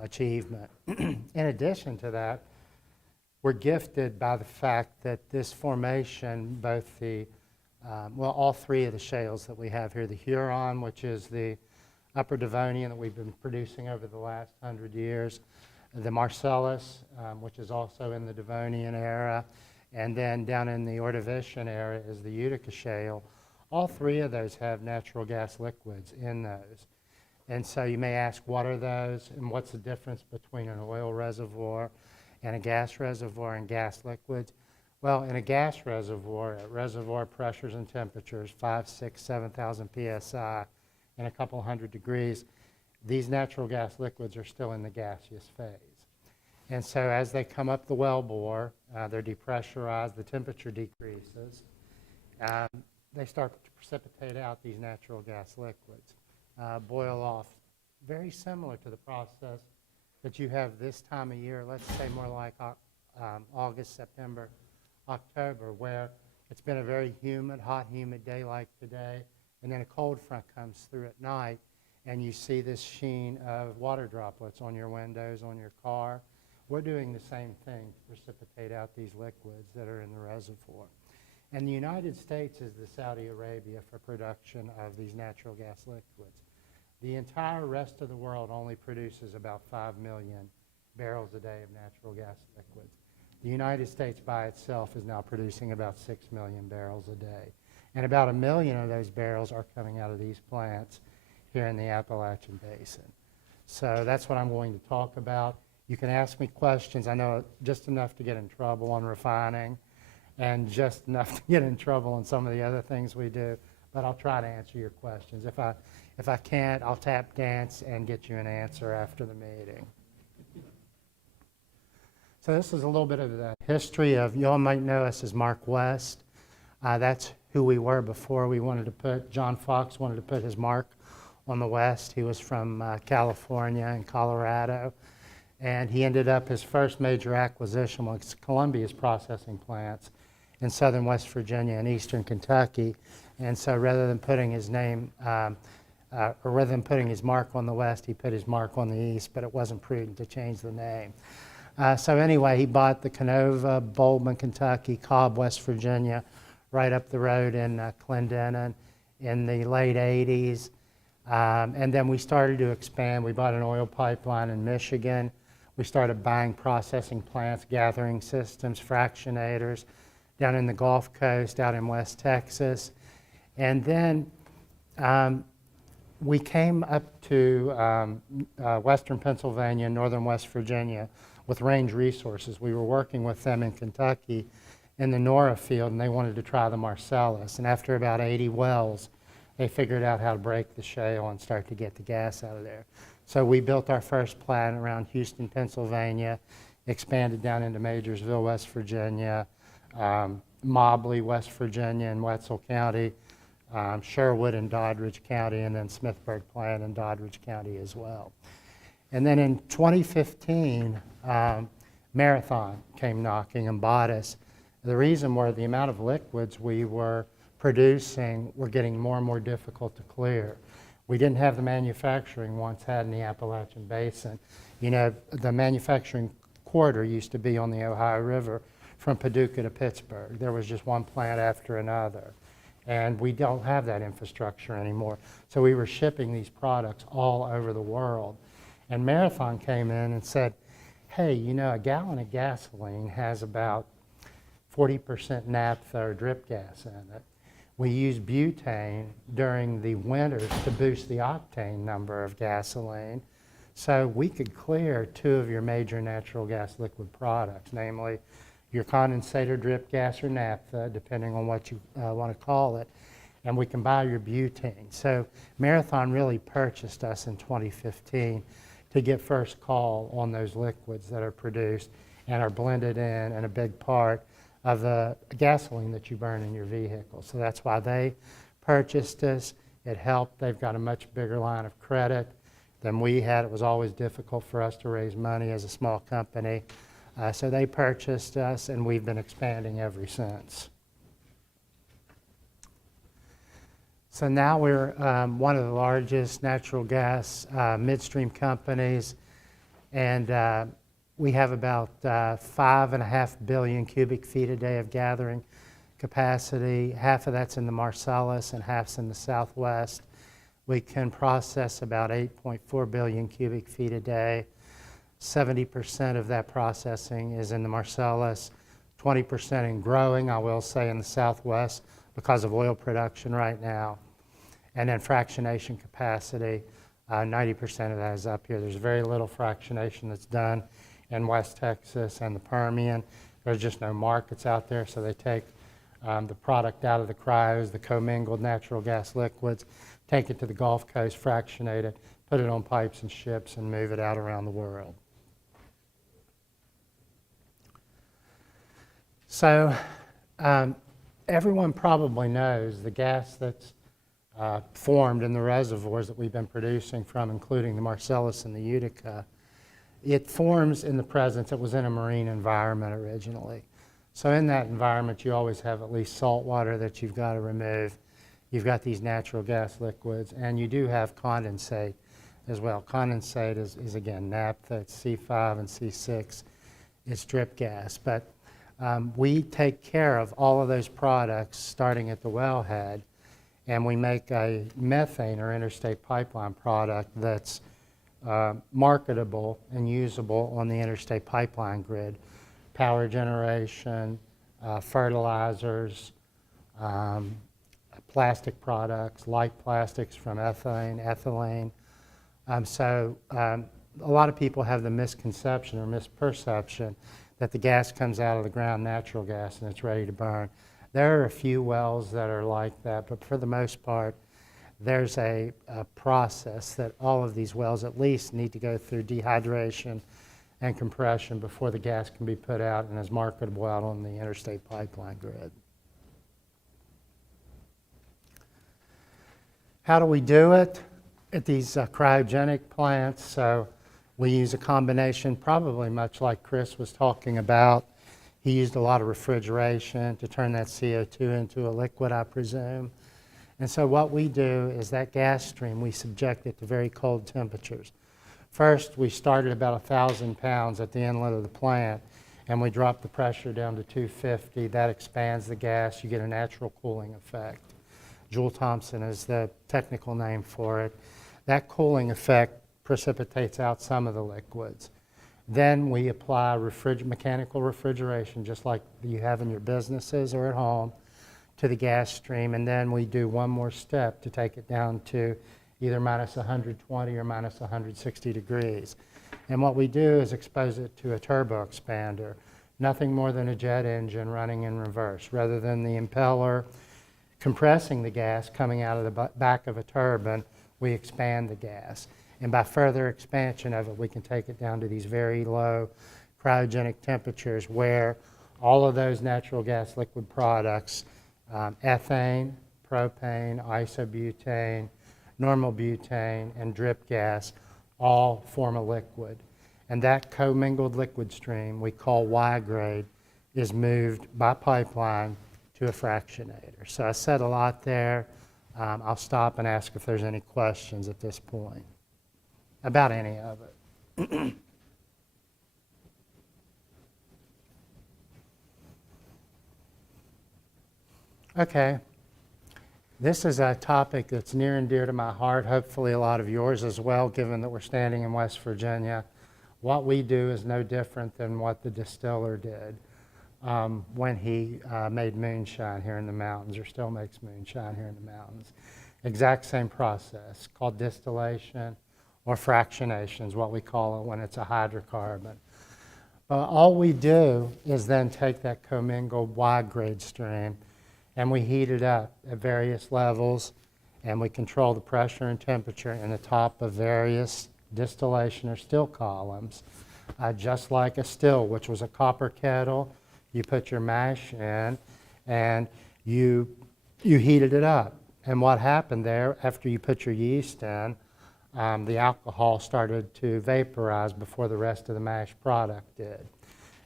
achievement. In addition to that, we're gifted by the fact that this formation, both the, all three of the shales that we have here, the Huron, which is the upper Devonian that we've been producing over the last 100 years, the Marcellus, which is also in the Devonian era, and then down in the Ordovician area is the Utica Shale. All three of those have natural gas liquids in those. And so you may ask, what are those and what's the difference between an oil reservoir and a gas reservoir and gas liquids? Well, in a gas reservoir, at reservoir pressures and temperatures, 5, 6, 7,000 psi and a couple hundred degrees, these natural gas liquids are still in the gaseous phase. And so as they come up the wellbore, they're depressurized, the temperature decreases, they start to precipitate out these natural gas liquids, boil off. Very similar to the process that you have this time of year, let's say more like August, September, October, where it's been a very humid, hot, humid day like today, and then a cold front comes through at night, and you see this sheen of water droplets on your windows, on your car. We're doing the same thing to precipitate out these liquids that are in the reservoir. And the United States is the Saudi Arabia for production of these natural gas liquids. The entire rest of the world only produces about 5 million barrels a day of natural gas liquids. The United States by itself is now producing about 6 million barrels a day. And about 1 million of those barrels are coming out of these plants here in the Appalachian Basin. So that's what I'm going to talk about. You can ask me questions. I know just enough to get in trouble on refining and just enough to get in trouble on some of the other things we do, but I'll try to answer your questions. If I can't, I'll tap dance and get you an answer after the meeting. So this is a little bit of the history of, you all might know us as MarkWest. That's who we were before. We wanted to put, John Fox wanted to put his mark on the West. He was from California and Colorado. And he ended up, his first major acquisition was Columbia's processing plants in southern West Virginia and eastern Kentucky. And so rather than putting his name, or rather than putting his mark on the West, he put his mark on the East, but it wasn't prudent to change the name. So anyway, he bought the Canova, Boldman, Kentucky, Cobb, West Virginia, right up the road in Clendenin in the late 80s. And then we started to expand. We bought an oil pipeline in Michigan. We started buying processing plants, gathering systems, fractionators down in the Gulf Coast, out in West Texas. And then we came up to western Pennsylvania, northern West Virginia with Range Resources. We were working with them in Kentucky in the Nora field, and they wanted to try the Marcellus. And after about 80 wells, they figured out how to break the shale and start to get the gas out of there. So we built our first plant around Houston, Pennsylvania, expanded down into Majorsville, West Virginia, Mobley, West Virginia, and Wetzel County, Sherwood and Doddridge County, and then Smithburg plant in Doddridge County as well. And then in 2015, Marathon came knocking and bought us. The reason was the amount of liquids we were producing were getting more and more difficult to clear. We didn't have the manufacturing once had in the Appalachian Basin. You know, the manufacturing corridor used to be on the Ohio River from Paducah to Pittsburgh. There was just one plant after another. And we don't have that infrastructure anymore. So we were shipping these products all over the world. And Marathon came in and said, hey, you know, a gallon of gasoline has about 40% naphtha or drip gas in it. We use butane during the winters to boost the octane number of gasoline. So we could clear 2 of your major natural gas liquid products, namely your condensate or drip gas or naphtha, depending on what you want to call it, and we can buy your butane. So Marathon really purchased us in 2015 to get first call on those liquids that are produced and are blended in, and a big part of the gasoline that you burn in your vehicle. So that's why they purchased us. It helped. They've got a much bigger line of credit than we had. It was always difficult for us to raise money as a small company. So they purchased us, and we've been expanding ever since. So now we're one of the largest natural gas midstream companies, and we have about 5.5 billion cubic feet a day of gathering capacity. Half of that's in the Marcellus and half's in the Southwest. We can process about 8.4 billion cubic feet a day. 70% of that processing is in the Marcellus, 20% in growing, I will say, in the Southwest because of oil production right now. And then fractionation capacity, 90% of that is up here. There's very little fractionation that's done in West Texas and the Permian. There's just no markets out there, so they take the product out of the cryos, the commingled natural gas liquids, take it to the Gulf Coast, fractionate it, put it on pipes and ships, and move it out around the world. So everyone probably knows the gas that's formed in the reservoirs that we've been producing from, including the Marcellus and the Utica. It forms in the presence, it was in a marine environment originally. So in that environment, you always have at least salt water that you've got to remove. You've got these natural gas liquids, and you do have condensate as well. Condensate is again, naphtha, it's C5 and C6. It's drip gas. But we take care of all of those products starting at the wellhead, and we make a methane or interstate pipeline product that's marketable and usable on the interstate pipeline grid. Power generation, fertilizers, plastic products, light plastics from ethane, ethylene. So a lot of people have the misconception or misperception that the gas comes out of the ground, natural gas, and it's ready to burn. There are a few wells that are like that, but for the most part, there's a process that all of these wells at least need to go through dehydration and compression before the gas can be put out and is marketable out on the interstate pipeline grid. How do we do it? At these cryogenic plants, so we use a combination, probably much like Chris was talking about. He used a lot of refrigeration to turn that CO2 into a liquid, I presume. And so what we do is that gas stream, we subject it to very cold temperatures. First, we start at about 1,000 pounds at the inlet of the plant, and we drop the pressure down to 250. That expands the gas. You get a natural cooling effect. Joule-Thomson is the technical name for it. That cooling effect precipitates out some of the liquids. Then we apply mechanical refrigeration, just like you have in your businesses or at home, to the gas stream. And then we do one more step to take it down to either minus 120 or minus 160 degrees. And what we do is expose it to a turbo expander, nothing more than a jet engine running in reverse. Rather than the impeller compressing the gas coming out of the back of a turbine, we expand the gas. And by further expansion of it, we can take it down to these very low cryogenic temperatures where all of those natural gas liquid products, ethane, propane, isobutane, normal butane, and drip gas, all form a liquid. And that commingled liquid stream we call Y grade is moved by pipeline to a fractionator. So I said a lot there. I'll stop and ask if there's any questions at this point about any of it. Okay. This is a topic that's near and dear to my heart, hopefully a lot of yours as well, given that we're standing in West Virginia. What we do is no different than what the distiller did when he made moonshine here in the mountains, or still makes moonshine here in the mountains. Exact same process, called distillation or fractionation is what we call it when it's a hydrocarbon. But all we do is then take that commingled Y-grade stream and we heat it up at various levels, and we control the pressure and temperature in the top of various distillation or still columns, just like a still, which was a copper kettle. you put your mash in, and you heated it up. And what happened there, after you put your yeast in, the alcohol started to vaporize before the rest of the mash product did.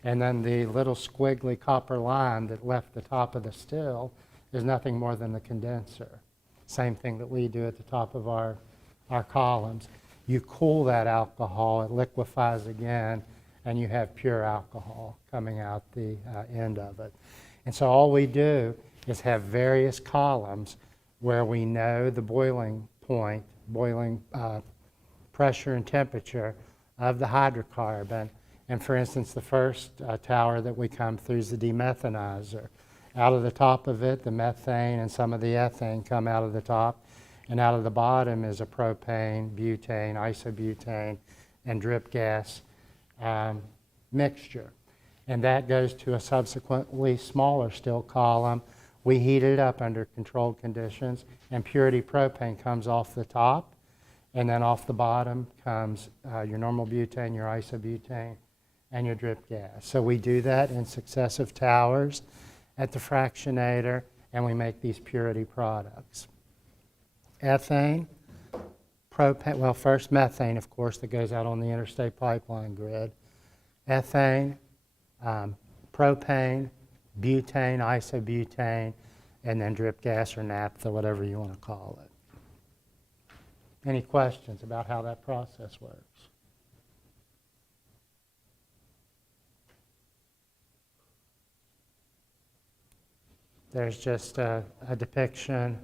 And then the little squiggly copper line that left the top of the still is nothing more than the condenser. Same thing that we do at the top of our columns. You cool that alcohol, it liquefies again, and you have pure alcohol coming out the end of it. And so all we do is have various columns where we know the boiling point, boiling pressure and temperature of the hydrocarbon. And for instance, the first tower that we come through is the demethanizer. Out of the top of it, the methane and some of the ethane come out of the top, and out of the bottom is a propane, butane, isobutane, and drip gas mixture. And that goes to a subsequently smaller still column. We heat it up under controlled conditions, and purity propane comes off the top, and then off the bottom comes your normal butane, your isobutane, and your drip gas. So we do that in successive towers at the fractionator, and we make these purity products. Ethane, propane, well, first methane, of course, that goes out on the interstate pipeline grid. Ethane, propane, butane, isobutane, and then drip gas or naphtha, whatever you want to call it. Any questions about how that process works? There's just a depiction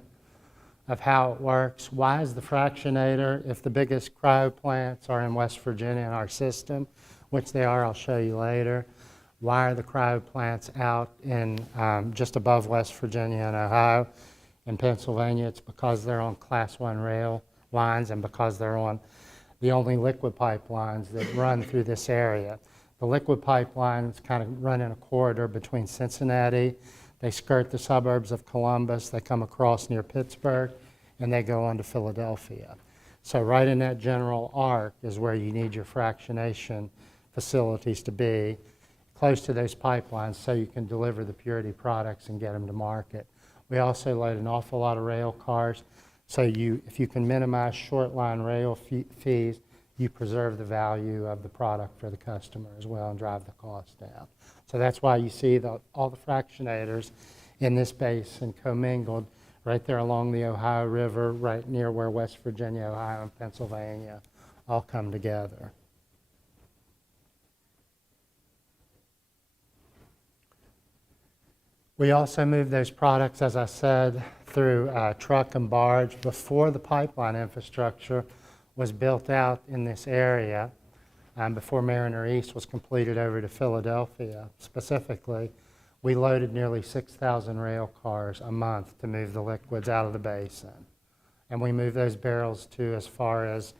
of how it works. Why is the fractionator, if the biggest cryo plants are in West Virginia in our system, which they are, I'll show you later, why are the cryo plants out in just above West Virginia and Ohio? In Pennsylvania, it's because they're on Class 1 rail lines and because they're on the only liquid pipelines that run through this area. The liquid pipelines kind of run in a corridor between Cincinnati. They skirt the suburbs of Columbus, they come across near Pittsburgh, and they go on to Philadelphia. So right in that general arc is where you need your fractionation facilities to be, close to those pipelines so you can deliver the purity products and get them to market. We also load an awful lot of rail cars, so if you can minimize short line rail fees, you preserve the value of the product for the customer as well and drive the cost down. So that's why you see all the fractionators in this basin commingled right there along the Ohio River, right near where West Virginia, Ohio, and Pennsylvania all come together. We also move those products, as I said, through truck and barge before the pipeline infrastructure was built out in this area. Before Mariner East was completed over to Philadelphia specifically, we loaded nearly 6,000 rail cars a month to move the liquids out of the basin. And we move those barrels to as far as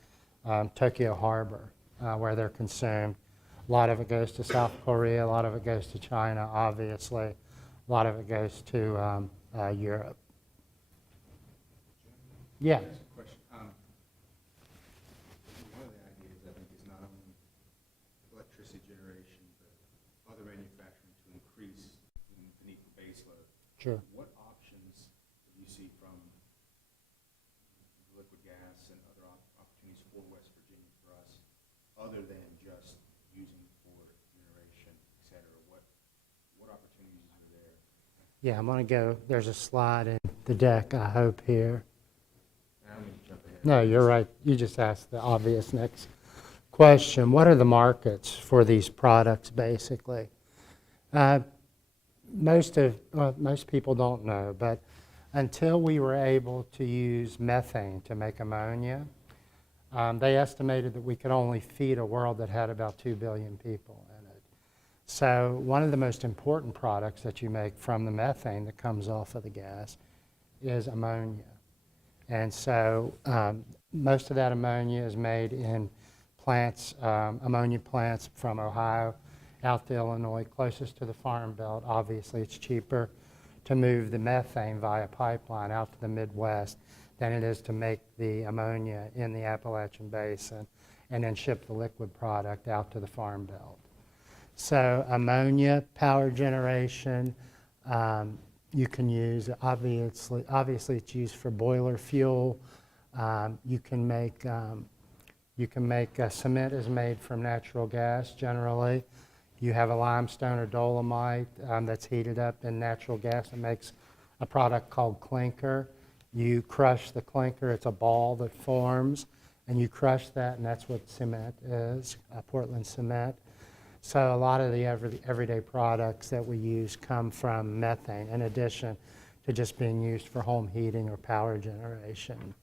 Tokyo Harbor, where they're consumed. A lot of it goes to South Korea, a lot of it goes to China, obviously. A lot of it goes to Europe. Yeah. Question. One of the ideas, I think, is not only electricity generation, but other manufacturing to increase the need for base load. Sure. What options do you see from liquid gas and other opportunities for West Virginia for us, other than just using for generation, et cetera? What opportunities are there? Yeah, I'm going to go, there's a slide in the deck, I hope, here. I don't mean to jump ahead. No, you're right. You just asked the obvious next question. What are the markets for these products, basically? Most people don't know, but until we were able to use methane to make ammonia, they estimated that we could only feed a world that had about 2 billion people in it. So one of the most important products that you make from the methane that comes off of the gas is ammonia. And so most of that ammonia is made in plants, ammonia plants from Ohio out to Illinois, closest to the Farm Belt. Obviously, it's cheaper to move the methane via pipeline out to the Midwest than it is to make the ammonia in the Appalachian Basin and then ship the liquid product out to the Farm Belt. So ammonia power generation, you can use, obviously it's used for boiler fuel. You can make cement is made from natural gas generally. You have a limestone or dolomite that's heated up in natural gas and makes a product called clinker. You crush the clinker, it's a ball that forms, and you crush that, and that's what cement is, Portland cement. So a lot of the everyday products that we use come from methane, in addition to just being used for home heating or power generation.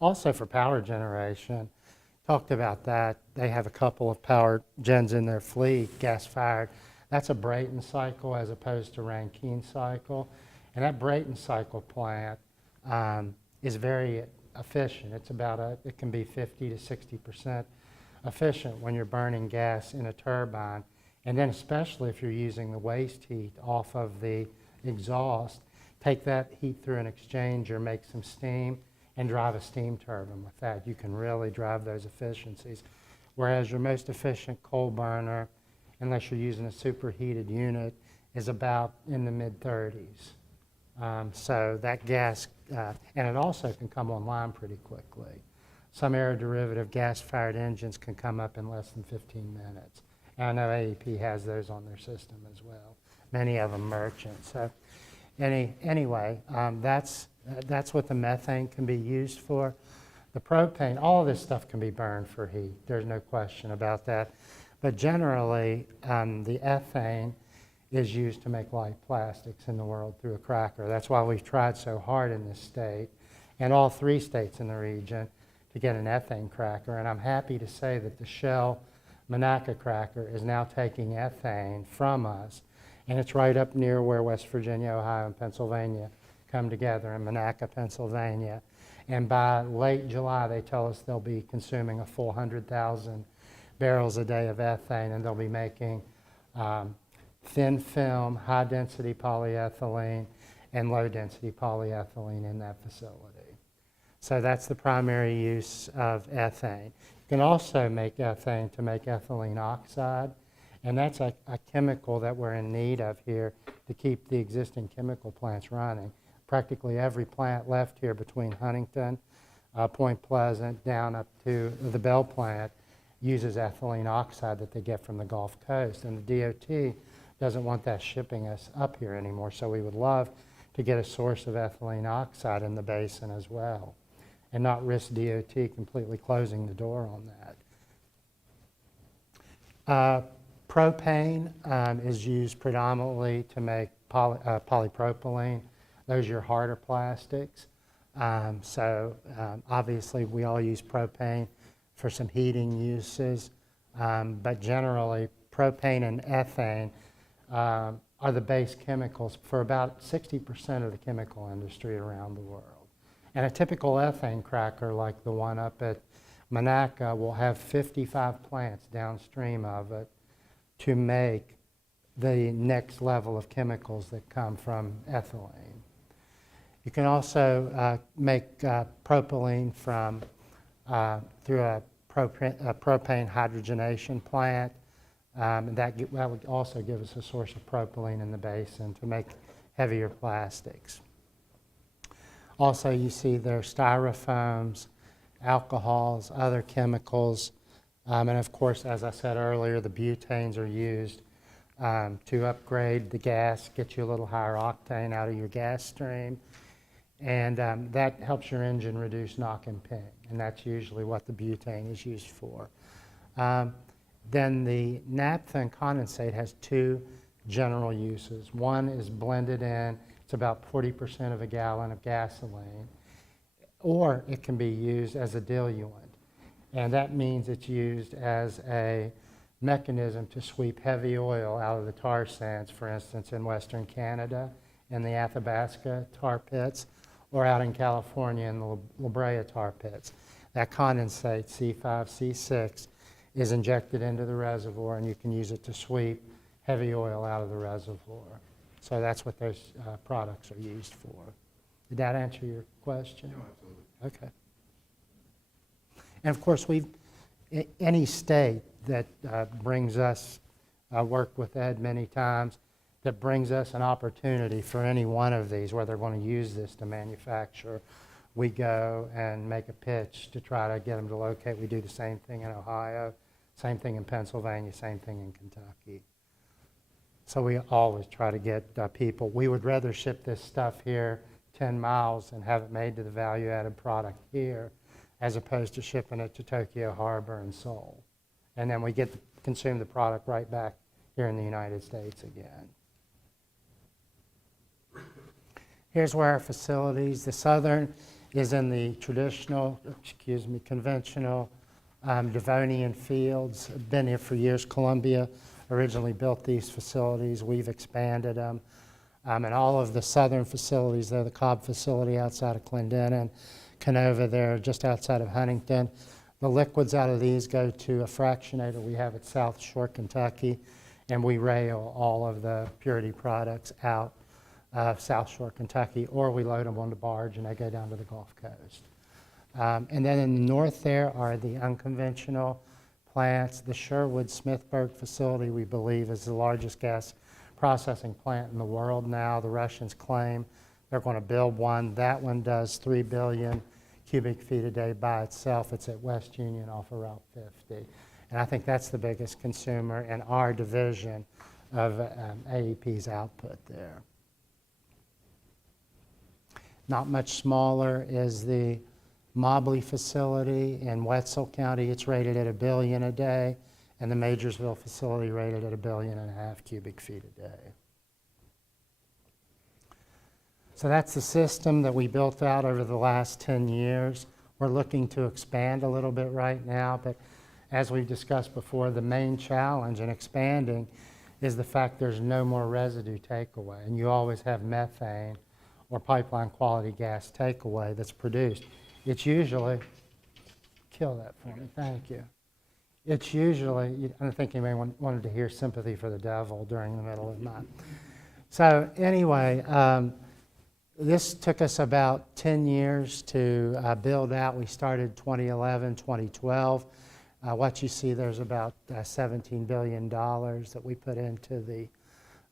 Also for power generation, talked about that. They have a couple of power gens in their fleet, gas-fired. That's a Brayton cycle as opposed to Rankine cycle. And that Brayton cycle plant is very efficient. It can be 50 to 60% efficient when you're burning gas in a turbine. And then especially if you're using the waste heat off of the exhaust, take that heat through an exchanger, make some steam, and drive a steam turbine with that. You can really drive those efficiencies. Whereas your most efficient coal burner, unless you're using a superheated unit, is about in the mid-30s. So that gas, and it also can come online pretty quickly. Some aeroderivative gas-fired engines can come up in less than 15 minutes. And I know AEP has those on their system as well. Many of them merchant. So anyway, that's what the methane can be used for. The propane, all of this stuff can be burned for heat. There's no question about that. But generally, the ethane is used to make light plastics in the world through a cracker. That's why we've tried so hard in this state, and all 3 states in the region, to get an ethane cracker. And I'm happy to say that the Shell Monaca cracker is now taking ethane from us, and it's right up near where West Virginia, Ohio, and Pennsylvania come together in Monaca, Pennsylvania. And by late July, they tell us they'll be consuming a full 100,000 barrels a day of ethane, and they'll be making thin film, high-density polyethylene, and low-density polyethylene in that facility. So that's the primary use of ethane. You can also make ethane to make ethylene oxide, and that's a chemical that we're in need of here to keep the existing chemical plants running. Practically every plant left here between Huntington, Point Pleasant, down up to the Bell plant uses ethylene oxide that they get from the Gulf Coast. And the DOT doesn't want that shipping us up here anymore, so we would love to get a source of ethylene oxide in the basin as well, and not risk DOT completely closing the door on that. Propane is used predominantly to make polypropylene. Those are your harder plastics. Obviously we all use propane for some heating uses, but generally propane and ethane are the base chemicals for about 60% of the chemical industry around the world. And a typical ethane cracker like the one up at Monaca will have 55 plants downstream of it to make the next level of chemicals that come from ethylene. You can also make propylene from through a propane hydrogenation plant. That would also give us a source of propylene in the basin to make heavier plastics. Also, you see there are styrofoams, alcohols, other chemicals, and of course, as I said earlier, the butanes are used to upgrade the gas, get you a little higher octane out of your gas stream, and that helps your engine reduce knock and ping, and that's usually what the butane is used for. Then the naphtha condensate has 2 general uses. One is blended in, it's about 40% of a gallon of gasoline, or it can be used as a diluent. And that means it's used as a mechanism to sweep heavy oil out of the tar sands, for instance, in Western Canada, in the Athabasca tar pits, or out in California in the La Brea tar pits. That condensate, C5, C6, is injected into the reservoir, and you can use it to sweep heavy oil out of the reservoir. So that's what those products are used for. Did that answer your question? No, absolutely. Okay. And of course, any state that brings us worked with Ed many times, that brings us an opportunity for any one of these, where they're going to use this to manufacture. We go and make a pitch to try to get them to locate. We do the same thing in Ohio, same thing in Pennsylvania, same thing in Kentucky. So we always try to get people. We would rather ship this stuff here 10 miles and have it made to the value-added product here, as opposed to shipping it to Tokyo Harbor and Seoul. And then we get to consume the product right back here in the United States again. Here's where our facilities, the southern is in the traditional, conventional Devonian fields. Been here for years. Columbia originally built these facilities. We've expanded them. And all of the southern facilities, they're the Cobb facility outside of Clendenin, Canova there just outside of Huntington. The liquids out of these go to a fractionator we have at South Shore, Kentucky, and we rail all of the purity products out of South Shore, Kentucky, or we load them on the barge and they go down to the Gulf Coast. And then in the north there are the unconventional plants. The Sherwood-Smithburg facility, we believe, is the largest gas processing plant in the world now. The Russians claim they're going to build one. That one does 3 billion cubic feet a day by itself. It's at West Union off of Route 50. And I think that's the biggest consumer in our division of AEP's output there. Not much smaller is the Mobley facility in Wetzel County. It's rated at 1 billion a day, and the Majorsville facility rated at 1.5 billion cubic feet a day. So that's the system that we built out over the last 10 years. We're looking to expand a little bit right now, but as we've discussed before, the main challenge in expanding is the fact there's no more residue takeaway, and you always have methane or pipeline quality gas takeaway that's produced. It's usually, kill that for me, thank you. It's usually, I think anybody wanted to hear Sympathy for the Devil during the middle of mine. So anyway, this took us about 10 years to build out. We started 2011, 2012. What you see there's about $17 billion that we put into the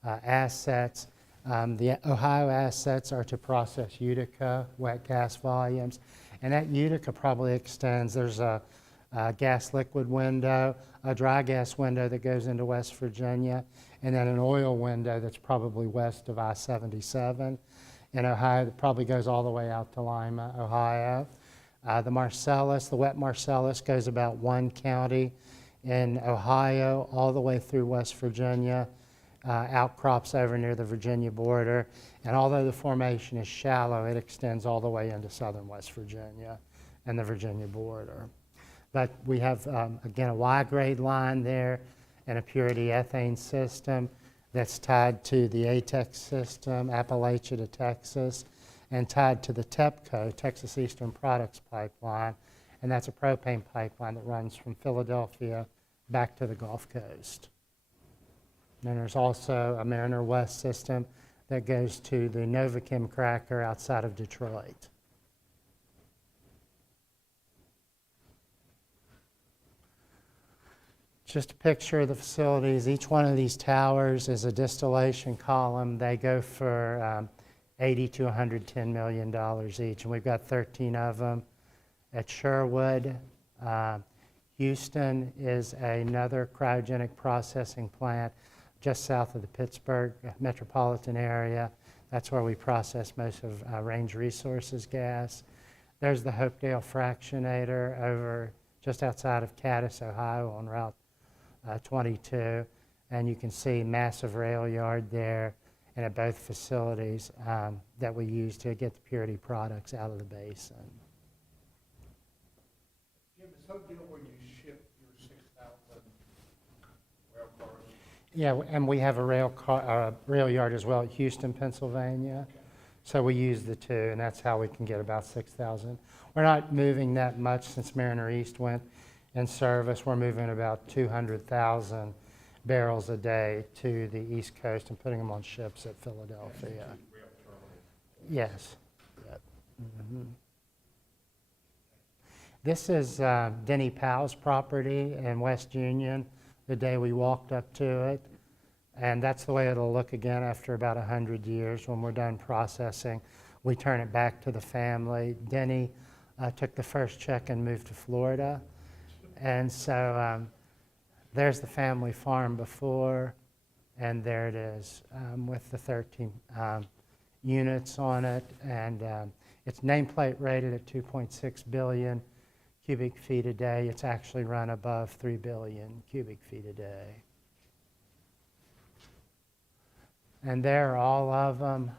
assets. The Ohio assets are to process Utica wet gas volumes, and that Utica probably extends. There's a gas liquid window, a dry gas window that goes into West Virginia, and then an oil window that's probably west of I-77 in Ohio that probably goes all the way out to Lima, Ohio. The Marcellus, the wet Marcellus, goes about 1 county in Ohio all the way through West Virginia, outcrops over near the Virginia border. And although the formation is shallow, it extends all the way into southern West Virginia and the Virginia border. But we have, again, a Y-grade line there and a purity ethane system that's tied to the ATEX system, Appalachia to Texas, and tied to the TEPCO, Texas Eastern Products Pipeline, and that's a propane pipeline that runs from Philadelphia back to the Gulf Coast. And then there's also a Mariner West system that goes to the Novachem cracker outside of Detroit. Just a picture of the facilities. Each one of these towers is a distillation column. They go for $80 to $110 million each, and we've got 13 of them. At Sherwood, Houston is another cryogenic processing plant just south of the Pittsburgh metropolitan area. That's where we process most of Range Resources gas. There's the Hopedale Fractionator over just outside of Cadiz, Ohio on Route 22, and you can see massive rail yard there, and at both facilities that we use to get the purity products out of the basin. Jim, is Hopedale where you ship your 6,000 rail cars? Yeah, and we have a rail yard as well at Houston, Pennsylvania. Okay. So we use the two, and that's how we can get about 6,000. We're not moving that much since Mariner East went in service. We're moving about 200,000 barrels a day to the East Coast and putting them on ships at Philadelphia. Yes. Yep. Mm-hmm. This is Denny Powell's property in West Union the day we walked up to it. And that's the way it'll look again after about 100 years when we're done processing. We turn it back to the family. Denny took the first check and moved to Florida. And so there's the family farm before, and there it is with the 13 units on it. And it's nameplate rated at 2.6 billion cubic feet a day. It's actually run above 3 billion cubic feet a day. And there are all of them.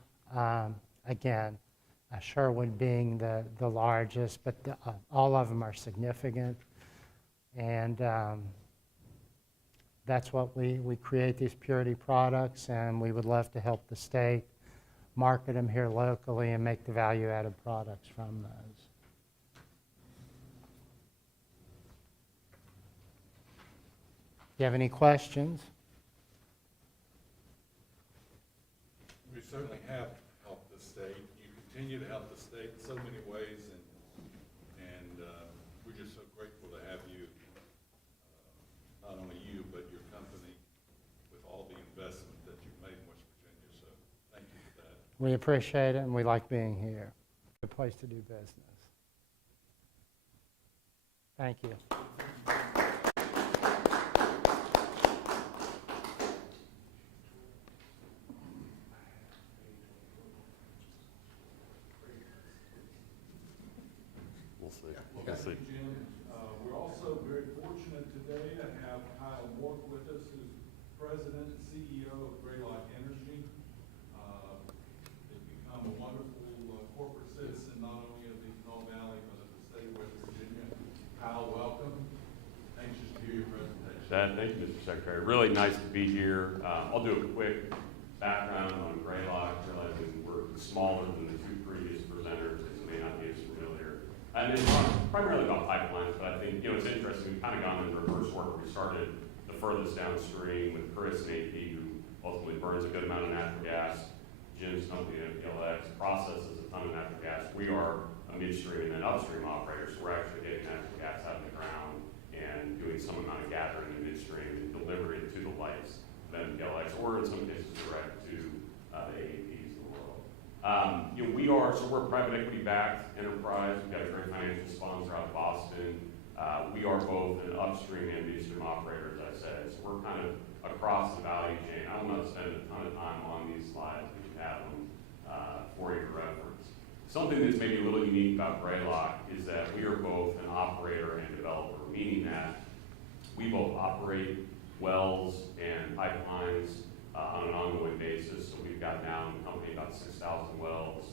Again, Sherwood being the largest, but all of them are significant. And that's what we create these purity products, and we would love to help the state market them here locally and make the value-added products from those. Do you have any questions? We certainly have helped the state. You continue to help the state in so many ways, and we're just so grateful to have you, not only you, but your company, with all the investment that you've made in West Virginia. So thank you for that. We appreciate it, and we like being here. Good place to do business. Thank you. We'll see. Well, We'll thank see. you, Jim. We're also very fortunate today to have Kyle Mork with us, who's President and CEO of Greylock Energy. They've become a wonderful corporate citizen, not only of the Kanawha Valley, but of the state of West Virginia. Kyle, welcome. Anxious to hear your presentation. Thank you, Mr. Secretary. Really nice to be here. I'll do a quick background on Greylock, realizing we're smaller than the two previous presenters, so may not be as familiar. And it's primarily about pipelines, but I think, it's interesting, we've kind of gone in reverse order. We started the furthest downstream with Chris and AP, who ultimately burns a good amount of natural gas. Jim's company, MPLX, processes a ton of natural gas. We are a midstream and then upstream operator, so we're actually getting natural gas out of the ground and doing some amount of gathering in midstream and delivering to the lights of MPLX, or in some cases direct to the AAPs of the world. We're a private equity backed enterprise. We've got a great financial sponsor out of Boston. We are both an upstream and midstream operator, as I said. So we're kind of across the value chain. I will not spend a ton of time on these slides, but you have them for your reference. Something that's maybe a little unique about Greylock is that we are both an operator and developer, meaning that we both operate wells and pipelines on an ongoing basis. So we've got now in the company about 6,000 wells.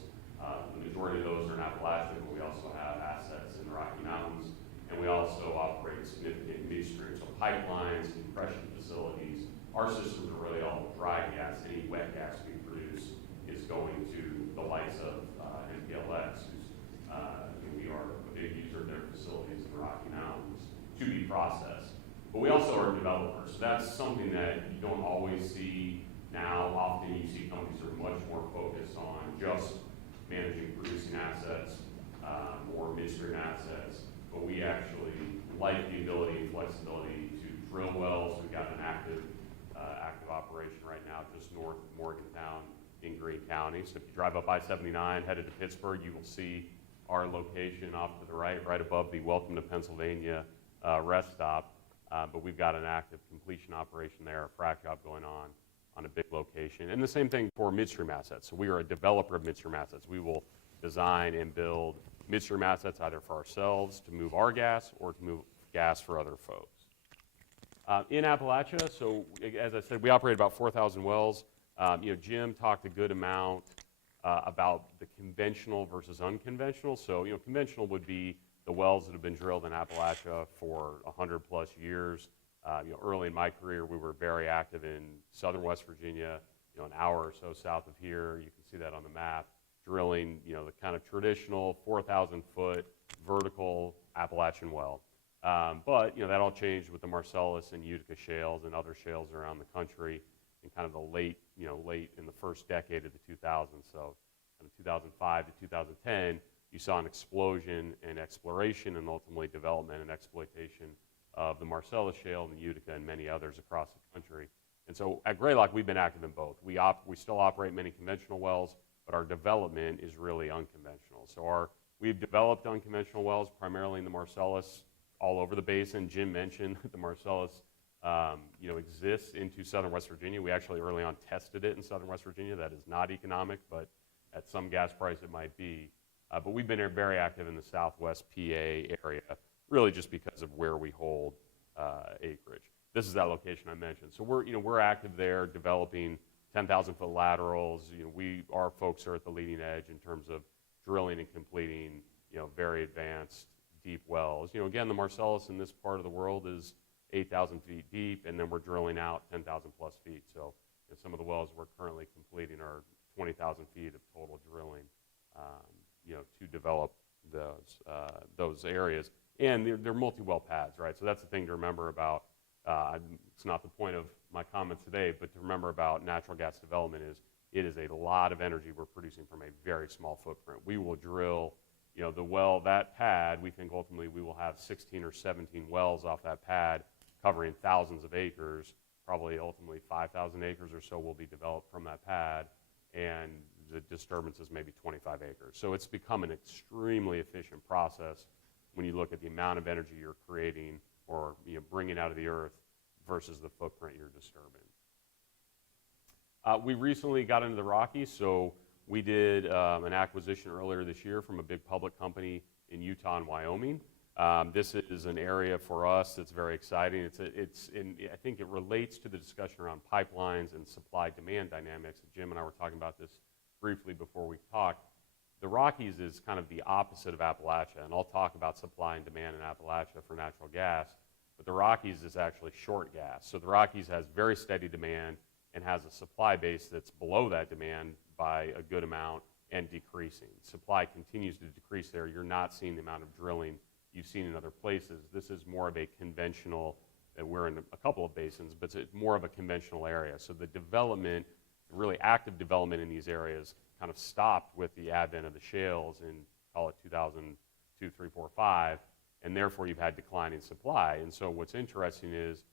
The majority of those are in Appalachia, but we also have assets in the Rocky Mountains. And we also operate significant midstream, so pipelines, compression facilities. Our systems are really all dry gas. Any wet gas we produce is going to the likes of MPLX, who's, we are a big user of their facilities in the Rocky Mountains to be processed. But we also are developers. So that's something that you don't always see now. Often you see companies that are much more focused on just managing producing assets, or midstream assets. But we actually like the ability and flexibility to drill wells. We've got an active operation right now just north of Morgantown in Greene County. So if you drive up I-79 headed to Pittsburgh, you will see our location off to the right above the Welcome to Pennsylvania rest stop. But we've got an active completion operation there, a frac job going on a big location. And the same thing for midstream assets. So we are a developer of midstream assets. We will design and build midstream assets either for ourselves to move our gas or to move gas for other folks. In Appalachia, so as I said, we operate about 4,000 wells. Jim talked a good amount about the conventional versus unconventional. So, conventional would be the wells that have been drilled in Appalachia for 100 plus years. Early in my career, we were very active in southern West Virginia, an hour or so south of here. You can see that on the map, drilling, the kind of traditional 4,000 foot vertical Appalachian well. But that all changed with the Marcellus and Utica shales and other shales around the country in kind of the late in the first decade of the 2000s. So kind of 2005 to 2010, you saw an explosion in exploration and ultimately development and exploitation of the Marcellus shale and the Utica and many others across the country. And so at Greylock, we've been active in both. We still operate many conventional wells, but our development is really unconventional. So we've developed unconventional wells primarily in the Marcellus all over the basin. Jim mentioned the Marcellus exists into southern West Virginia. We actually early on tested it in southern West Virginia. That is not economic, but at some gas price it might be. But we've been very active in the southwest PA area, really just because of where we hold acreage. This is that location I mentioned. So we're active there, developing 10,000-foot laterals. Our folks are at the leading edge in terms of drilling and completing very advanced deep wells. Again, the Marcellus in this part of the world is 8,000 feet deep, and then we're drilling out 10,000 plus feet. So some of the wells we're currently completing are 20,000 feet of total drilling, to develop those areas. And they're multi-well pads, right? So that's the thing to remember about. It's not the point of my comments today, but to remember about natural gas development is it is a lot of energy we're producing from a very small footprint. We will drill, that pad, we think ultimately we will have 16 or 17 wells off that pad covering thousands of acres, probably ultimately 5,000 acres or so will be developed from that pad, and the disturbance is maybe 25 acres. So it's become an extremely efficient process when you look at the amount of energy you're creating or bringing out of the earth versus the footprint you're disturbing. We recently got into the Rockies, so we did an acquisition earlier this year from a big public company in Utah and Wyoming. This is an area for us that's very exciting. I think it relates to the discussion around pipelines and supply-demand dynamics. Jim and I were talking about this briefly before we talked. The Rockies is kind of the opposite of Appalachia, and I'll talk about supply and demand in Appalachia for natural gas, but the Rockies is actually short gas. So the Rockies has very steady demand and has a supply base that's below that demand by a good amount and decreasing. Supply continues to decrease there. You're not seeing the amount of drilling you've seen in other places. This is more of a conventional, we're in a couple of basins, but it's more of a conventional area. So the development, really active development in these areas kind of stopped with the advent of the shales in, call it 2002, 3, 4, 5, and therefore you've had declining supply. And so what's interesting is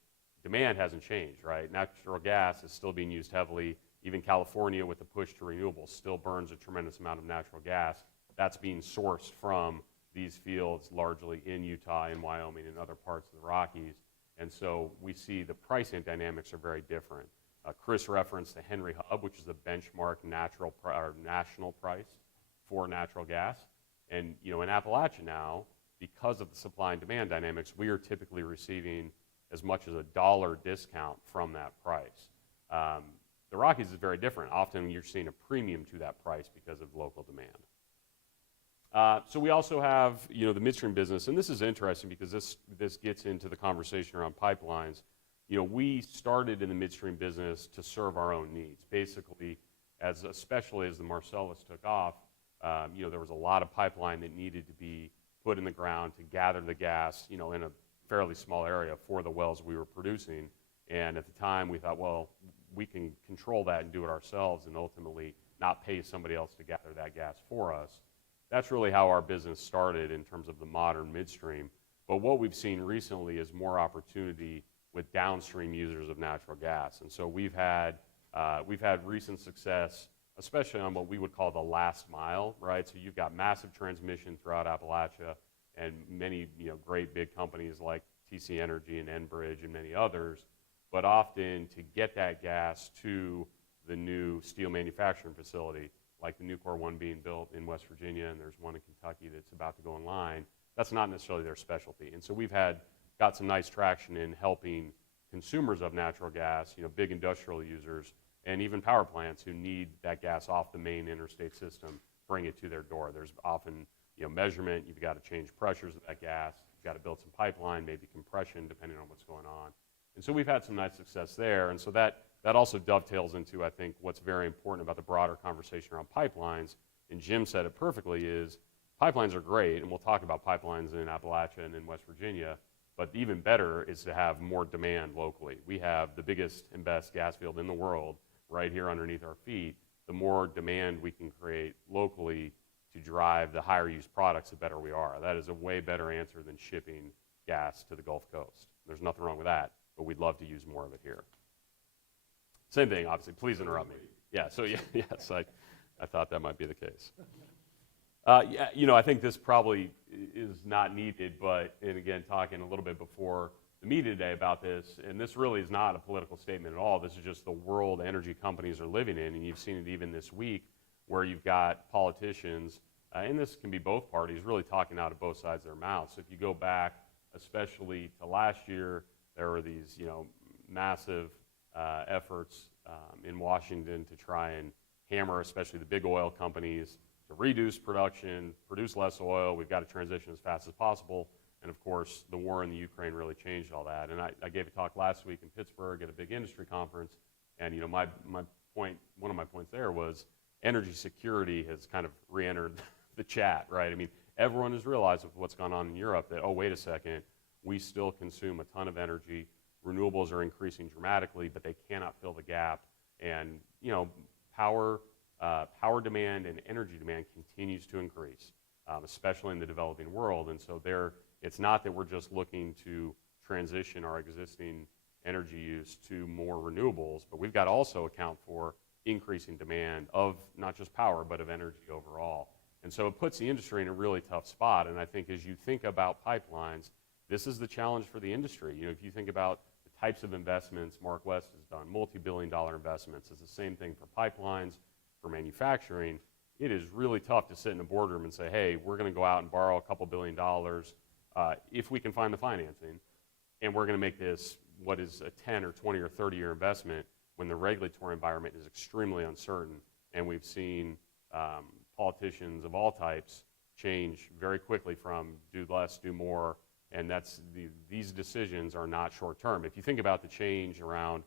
demand hasn't changed, right? Natural gas is still being used heavily. Even California, with the push to renewables, still burns a tremendous amount of natural gas. That's being sourced from these fields largely in Utah and Wyoming and other parts of the Rockies. And so we see the pricing dynamics are very different. Chris referenced the Henry Hub, which is the benchmark national price for natural gas. And in Appalachia now, because of the supply and demand dynamics, we are typically receiving as much as $1 discount from that price. The Rockies is very different. Often you're seeing a premium to that price because of local demand. So we also have the midstream business, and this is interesting because this gets into the conversation around pipelines. We started in the midstream business to serve our own needs. Basically, especially as the Marcellus took off, there was a lot of pipeline that needed to be put in the ground to gather the gas, in a fairly small area for the wells we were producing. And at the time, we thought, well, we can control that and do it ourselves and ultimately not pay somebody else to gather that gas for us. That's really how our business started in terms of the modern midstream. But what we've seen recently is more opportunity with downstream users of natural gas. And so we've had recent success, especially on what we would call the last mile, right? So you've got massive transmission throughout Appalachia and many great big companies like TC Energy and Enbridge and many others. But often to get that gas to the new steel manufacturing facility, like the Nucor one being built in West Virginia, and there's one in Kentucky that's about to go online, that's not necessarily their specialty. And so we've got some nice traction in helping consumers of natural gas, big industrial users, and even power plants who need that gas off the main interstate system, bring it to their door. There's often measurement, you've got to change pressures of that gas, you've got to build some pipeline, maybe compression, depending on what's going on. And so we've had some nice success there. And so that also dovetails into, I think, what's very important about the broader conversation around pipelines, and Jim said it perfectly, is pipelines are great, and we'll talk about pipelines in Appalachia and in West Virginia, but even better is to have more demand locally. We have the biggest and best gas field in the world right here underneath our feet. The more demand we can create locally to drive the higher use products, the better we are. That is a way better answer than shipping gas to the Gulf Coast. There's nothing wrong with that, but we'd love to use more of it here. Same thing, obviously. Please interrupt me. Yeah, so yeah, yes, I thought that might be the case. Yeah, I think this probably is not needed, but, and again, talking a little bit before the meeting today about this, and this really is not a political statement at all. This is just the world energy companies are living in, and you've seen it even this week where you've got politicians, and this can be both parties, really talking out of both sides of their mouths. So if you go back, especially to last year, there were these, massive efforts in Washington to try and hammer, especially the big oil companies, to reduce production, produce less oil. We've got to transition as fast as possible. And of course, the war in the Ukraine really changed all that. And I gave a talk last week in Pittsburgh at a big industry conference. And my point, one of my points there was energy security has kind of re-entered the chat, right? I mean, everyone has realized with what's gone on in Europe that, oh, wait a second, we still consume a ton of energy. Renewables are increasing dramatically, but they cannot fill the gap. And, power demand and energy demand continues to increase, especially in the developing world. And so it's not that we're just looking to transition our existing energy use to more renewables, but we've got to also account for increasing demand of not just power, but of energy overall. And so it puts the industry in a really tough spot. And I think as you think about pipelines, this is the challenge for the industry. If you think about the types of investments MarkWest has done, multi-billion-dollar investments, it's the same thing for pipelines, for manufacturing. It is really tough to sit in a boardroom and say, hey, we're going to go out and borrow a couple $1 billion if we can find the financing, and we're going to make this what is a 10 or 20 or 30-year investment when the regulatory environment is extremely uncertain. And we've seen politicians of all types change very quickly from do less, do more, and these decisions are not short-term. If you think about the change around,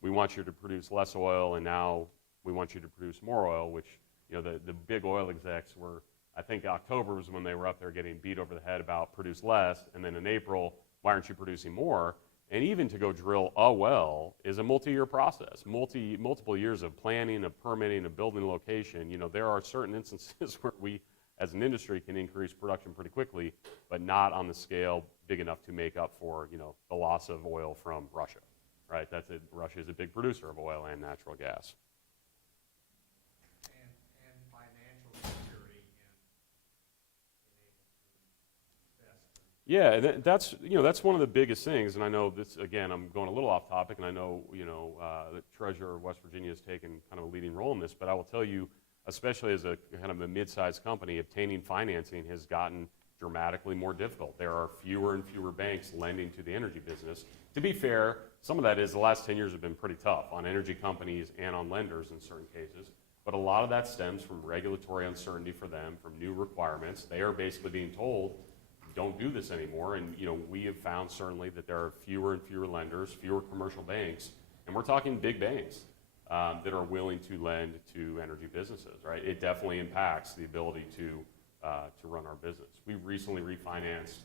we want you to produce less oil, and now we want you to produce more oil, which, the big oil execs were, I think October was when they were up there getting beat over the head about produce less, and then in April, why aren't you producing more? And even to go drill a well is a multi-year process, multiple years of planning, of permitting, of building a location. There are certain instances where we, as an industry, can increase production pretty quickly, but not on the scale big enough to make up for, the loss of oil from Russia, right? That's it. Russia is a big producer of oil and natural gas. And financial security in Yeah, that's one of the biggest things, and I know this, again, I'm going a little off topic, and I know, the Treasurer of West Virginia has taken kind of a leading role in this, but I will tell you, especially as a kind of a mid-sized company, obtaining financing has gotten dramatically more difficult. There are fewer and fewer banks lending to the energy business. To be fair, some of that is the last 10 years have been pretty tough on energy companies and on lenders in certain cases, but a lot of that stems from regulatory uncertainty for them, from new requirements. They are basically being told, don't do this anymore, and we have found certainly that there are fewer and fewer lenders, fewer commercial banks, and we're talking big banks that are willing to lend to energy businesses, right? It definitely impacts the ability to run our business. We recently refinanced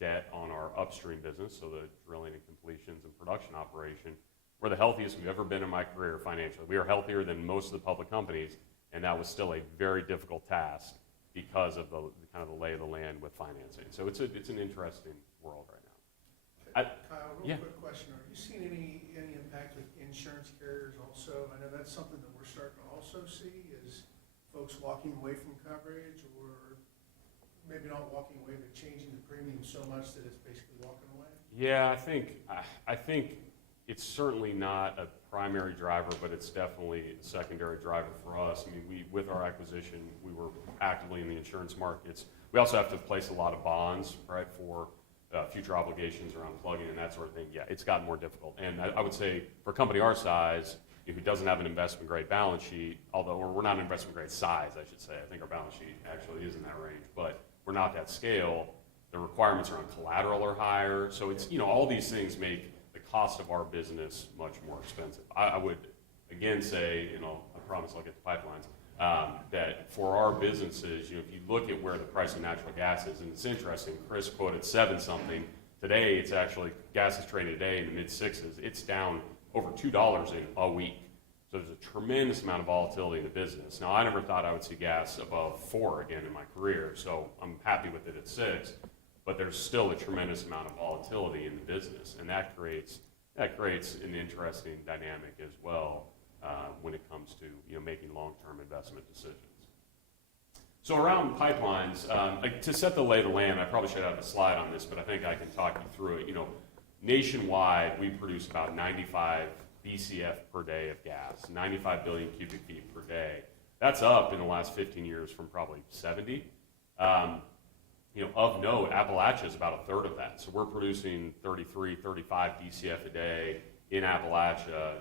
debt on our upstream business, so the drilling and completions and production operation. We're the healthiest we've ever been in my career financially. We are healthier than most of the public companies, and that was still a very difficult task because of the kind of the lay of the land with financing. So it's an interesting world right now. Kyle, real quick question. Are you seeing any impact with insurance carriers also? I know that's something that we're starting to also see is folks walking away from coverage, or maybe not walking away, but changing the premium so much that it's basically walking away? Yeah, I think it's certainly not a primary driver, but it's definitely a secondary driver for us. I mean, with our acquisition, we were actively in the insurance markets. We also have to place a lot of bonds, right, for future obligations around plugging and that sort of thing. Yeah, it's gotten more difficult. And I would say for a company our size, who doesn't have an investment-grade balance sheet, although we're not an investment-grade size, I should say. I think our balance sheet actually is in that range, but we're not that scale. The requirements around collateral are higher. So it's, all these things make the cost of our business much more expensive. I would, again, say, I promise I'll get to pipelines, that for our businesses, if you look at where the price of natural gas is, and it's interesting, Chris quoted 7-something. Today, it's actually, gas is traded today in the mid-6s. It's down over $2 in a week. So there's a tremendous amount of volatility in the business. Now, I never thought I would see gas above 4 again in my career, so I'm happy with it at 6, but there's still a tremendous amount of volatility in the business, and that creates that creates an interesting dynamic as well when it comes to making long-term investment decisions. So around pipelines, to set the lay of the land, I probably should have a slide on this, but I think I can talk you through it. Nationwide, we produce about 95 BCF per day of gas, 95 billion cubic feet per day. That's up in the last 15 years from probably 70. Of note, Appalachia is about a third of that. So we're producing 33, 35 BCF a day in Appalachia,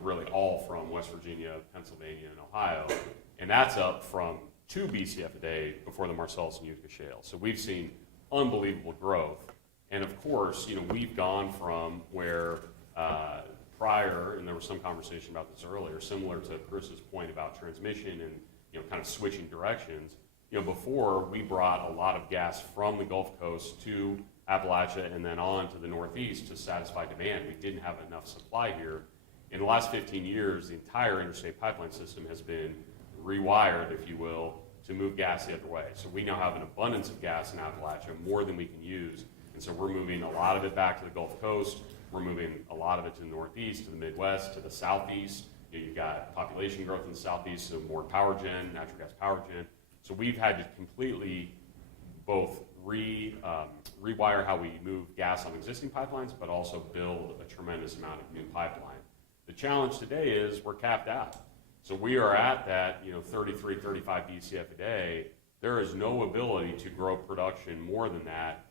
really all from West Virginia, Pennsylvania, and Ohio. And that's up from 2 BCF a day before the Marcellus and Utica shale. So we've seen unbelievable growth. And of course, we've gone from where prior, and there was some conversation about this earlier, similar to Chris's point about transmission and kind of switching directions. Before we brought a lot of gas from the Gulf Coast to Appalachia and then on to the Northeast to satisfy demand. We didn't have enough supply here. In the last 15 years, the entire interstate pipeline system has been rewired, if you will, to move gas the other way. So we now have an abundance of gas in Appalachia, more than we can use. And so we're moving a lot of it back to the Gulf Coast. We're moving a lot of it to the Northeast, to the Midwest, to the Southeast. You've got population growth in the Southeast, so more power gen, natural gas power gen. So we've had to completely both rewire how we move gas on existing pipelines, but also build a tremendous amount of new pipeline. The challenge today is we're capped out. So we are at that 33, 35 BCF a day. There is no ability to grow production more than that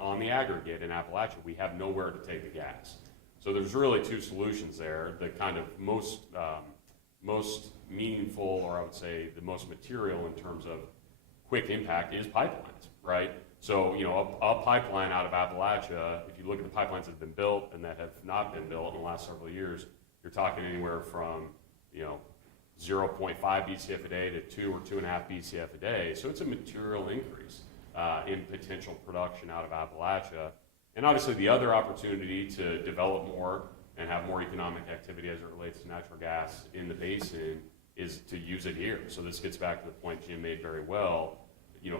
on the aggregate in Appalachia. We have nowhere to take the gas. So there's really two solutions there. The kind of most meaningful, or I would say the most material in terms of quick impact, is pipelines, right? So, a pipeline out of Appalachia, if you look at the pipelines that have been built and that have not been built in the last several years, you're talking anywhere from, 0.5 BCF a day to 2 or 2.5 BCF a day. So it's a material increase in potential production out of Appalachia. And obviously the other opportunity to develop more and have more economic activity as it relates to natural gas in the basin is to use it here. So this gets back to the point Jim made very well.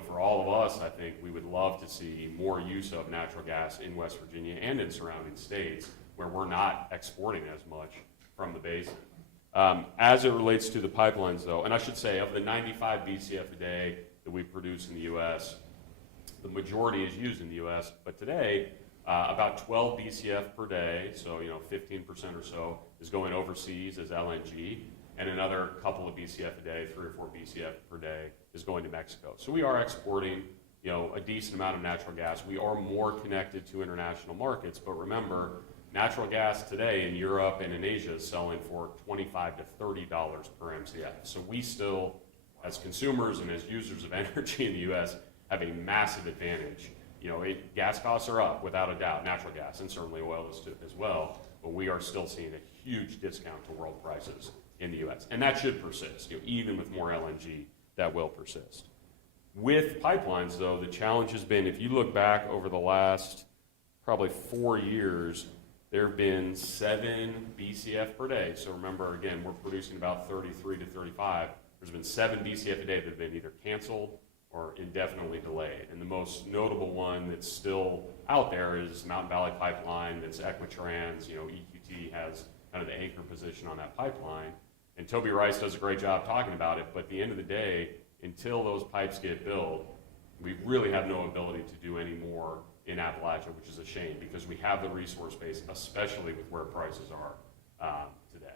For all of us, I think we would love to see more use of natural gas in West Virginia and in surrounding states where we're not exporting as much from the basin. As it relates to the pipelines, though, and I should say of the 95 BCF a day that we produce in the U.S., the majority is used in the U.S., but today about 12 BCF per day, so 15% or so, is going overseas as LNG, and another couple of BCF a day, 3 or 4 BCF per day, is going to Mexico. So we are exporting a decent amount of natural gas. We are more connected to international markets, but remember, natural gas today in Europe and in Asia is selling for $25 to $30 per MCF. So we still, as consumers and as users of energy in the U.S., have a massive advantage. Gas costs are up, without a doubt, natural gas, and certainly oil is as well, but we are still seeing a huge discount to world prices in the U.S., and that should persist. Even with more LNG, that will persist. With pipelines, though, the challenge has been, if you look back over the last probably 4 years, there have been 7 BCF per day. So remember, again, we're producing about 33 to 35. There's been 7 BCF a day that have been either canceled or indefinitely delayed. And the most notable one that's still out there is Mountain Valley Pipeline. That's Equitrans. EQT has kind of the anchor position on that pipeline. And Toby Rice does a great job talking about it. But at the end of the day, until those pipes get built, we really have no ability to do any more in Appalachia, which is a shame because we have the resource base, especially with where prices are today.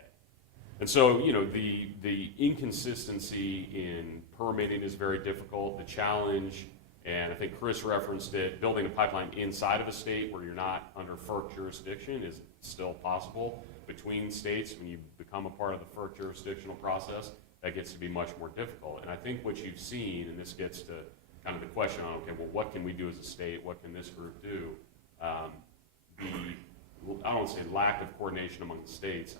And so, the inconsistency in permitting is very difficult. The challenge, and I think Chris referenced it, building a pipeline inside of a state where you're not under FERC jurisdiction is still possible. Between states, when you become a part of the FERC jurisdictional process, that gets to be much more difficult. And I think what you've seen, and this gets to kind of the question on, okay, well, what can we do as a state? What can this group do? I don't want to say lack of coordination among the states.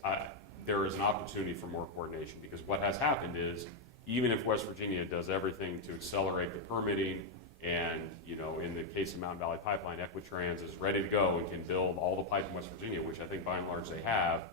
There is an opportunity for more coordination because what has happened is even if West Virginia does everything to accelerate the permitting and, in the case of Mountain Valley Pipeline, Equitrans is ready to go and can build all the pipe in West Virginia, which I think by and large they have.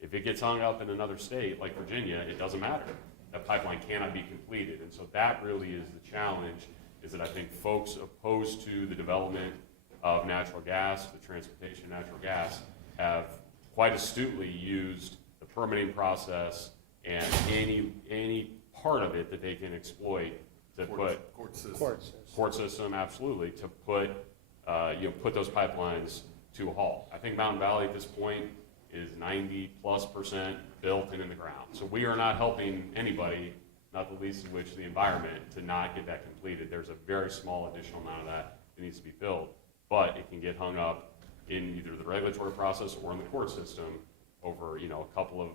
If it gets hung up in another state like Virginia, it doesn't matter. That pipeline cannot be completed. And so that really is the challenge, is that I think folks opposed to the development of natural gas, the transportation of natural gas, have quite astutely used the permitting process and any part of it that they can exploit to put Court system. court system, absolutely, to put put those pipelines to a halt. I think Mountain Valley at this point is 90+% built and in the ground. So we are not helping anybody, not the least of which the environment, to not get that completed. There's a very small additional amount of that needs to be built, but it can get hung up in either the regulatory process or in the court system over, a couple of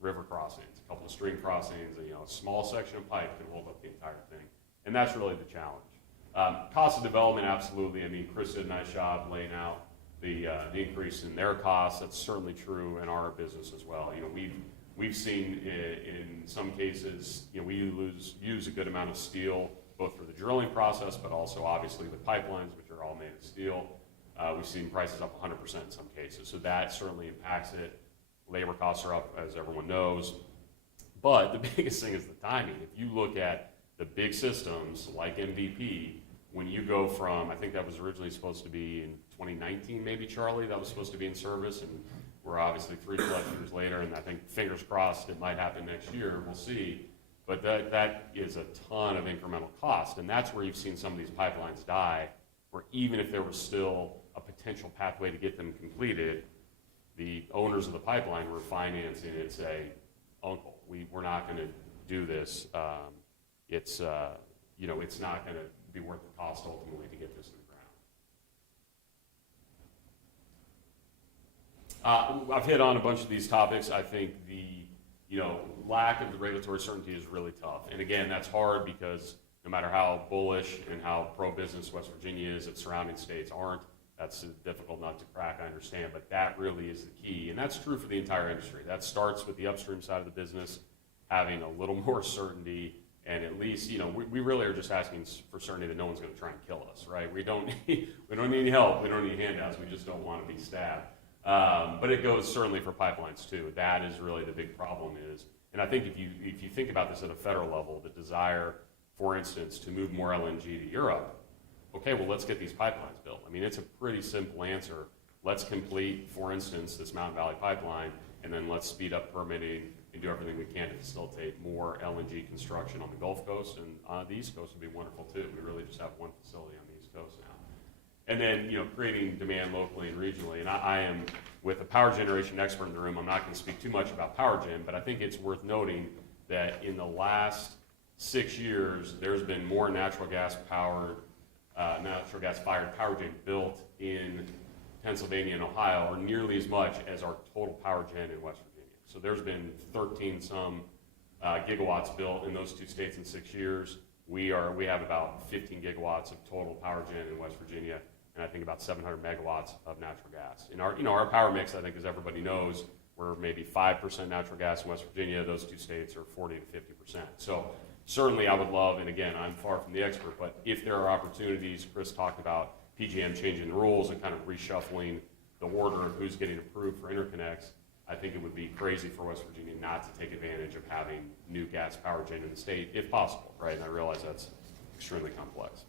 river crossings, a couple of stream crossings, a small section of pipe can hold up the entire thing. And that's really the challenge. Cost of development, absolutely. I mean, Chris did a nice job laying out the increase in their costs. That's certainly true in our business as well. We've seen in some cases, we use a good amount of steel, both for the drilling process, but also obviously with pipelines, which are all made of steel. We've seen prices up 100% in some cases, so that certainly impacts it. Labor costs are up, as everyone knows. But the biggest thing is the timing. If you look at the big systems like MVP, when you go from, I think that was originally supposed to be in 2019, maybe, Charlie, that was supposed to be in service, and we're obviously 3+ years later, and I think fingers crossed it might happen next year, we'll see. But that is a ton of incremental cost, and that's where you've seen some of these pipelines die, where even if there was still a potential pathway to get them completed, the owners of the pipeline were financing it, say, uncle, we're not going to do this. It's not going to be worth the cost ultimately to get this in the ground. I've hit on a bunch of these topics. I think the lack of the regulatory certainty is really tough. And again, that's hard because no matter how bullish and how pro-business West Virginia is, its surrounding states aren't. That's a difficult nut to crack, I understand, but that really is the key. And that's true for the entire industry. That starts with the upstream side of the business having a little more certainty, and at least, we really are just asking for certainty that no one's going to try and kill us, right? We don't need help. We don't need handouts. We just don't want to be stabbed. But it goes certainly for pipelines too. That is really the big problem is, and I think if you think about this at a federal level, the desire, for instance, to move more LNG to Europe, okay, well, let's get these pipelines built. I mean, it's a pretty simple answer. Let's complete, for instance, this Mountain Valley pipeline, and then let's speed up permitting and do everything we can to facilitate more LNG construction on the Gulf Coast, and on the East Coast would be wonderful too. We really just have one facility on the East Coast now. And then, creating demand locally and regionally. And I am, with a power generation expert in the room, I'm not going to speak too much about power gen, but I think it's worth noting that in the last 6 years, there's been more natural gas fired power gen built in Pennsylvania and Ohio, or nearly as much as our total power gen in West Virginia. So there's been 13 some gigawatts built in those two states in 6 years. We have about 15 gigawatts of total power gen in West Virginia, and I think about 700 megawatts of natural gas. In our power mix, I think, as everybody knows, we're maybe 5% natural gas in West Virginia. Those two states are 40 to 50%. So certainly I would love, and again, I'm far from the expert, but if there are opportunities, Chris talked about PJM changing the rules and kind of reshuffling the order of who's getting approved for interconnects, I think it would be crazy for West Virginia not to take advantage of having new gas power gen in the state, if possible, right? And I realize that's extremely complex.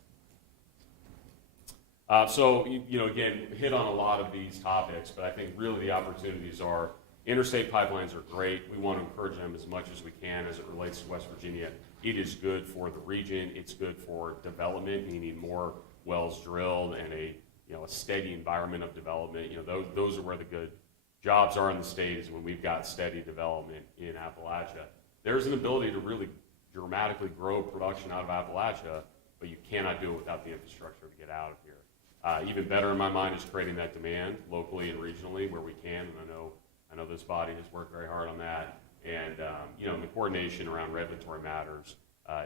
Again, hit on a lot of these topics, but I think really the opportunities are interstate pipelines are great. We want to encourage them as much as we can as it relates to West Virginia. It is good for the region. It's good for development, meaning more wells drilled and a steady environment of development. Those are where the good jobs are in the state, is when we've got steady development in Appalachia. There's an ability to really dramatically grow production out of Appalachia, but you cannot do it without the infrastructure to get out of here. Even better in my mind is creating that demand locally and regionally where we can, and I know this body has worked very hard on that. And the coordination around regulatory matters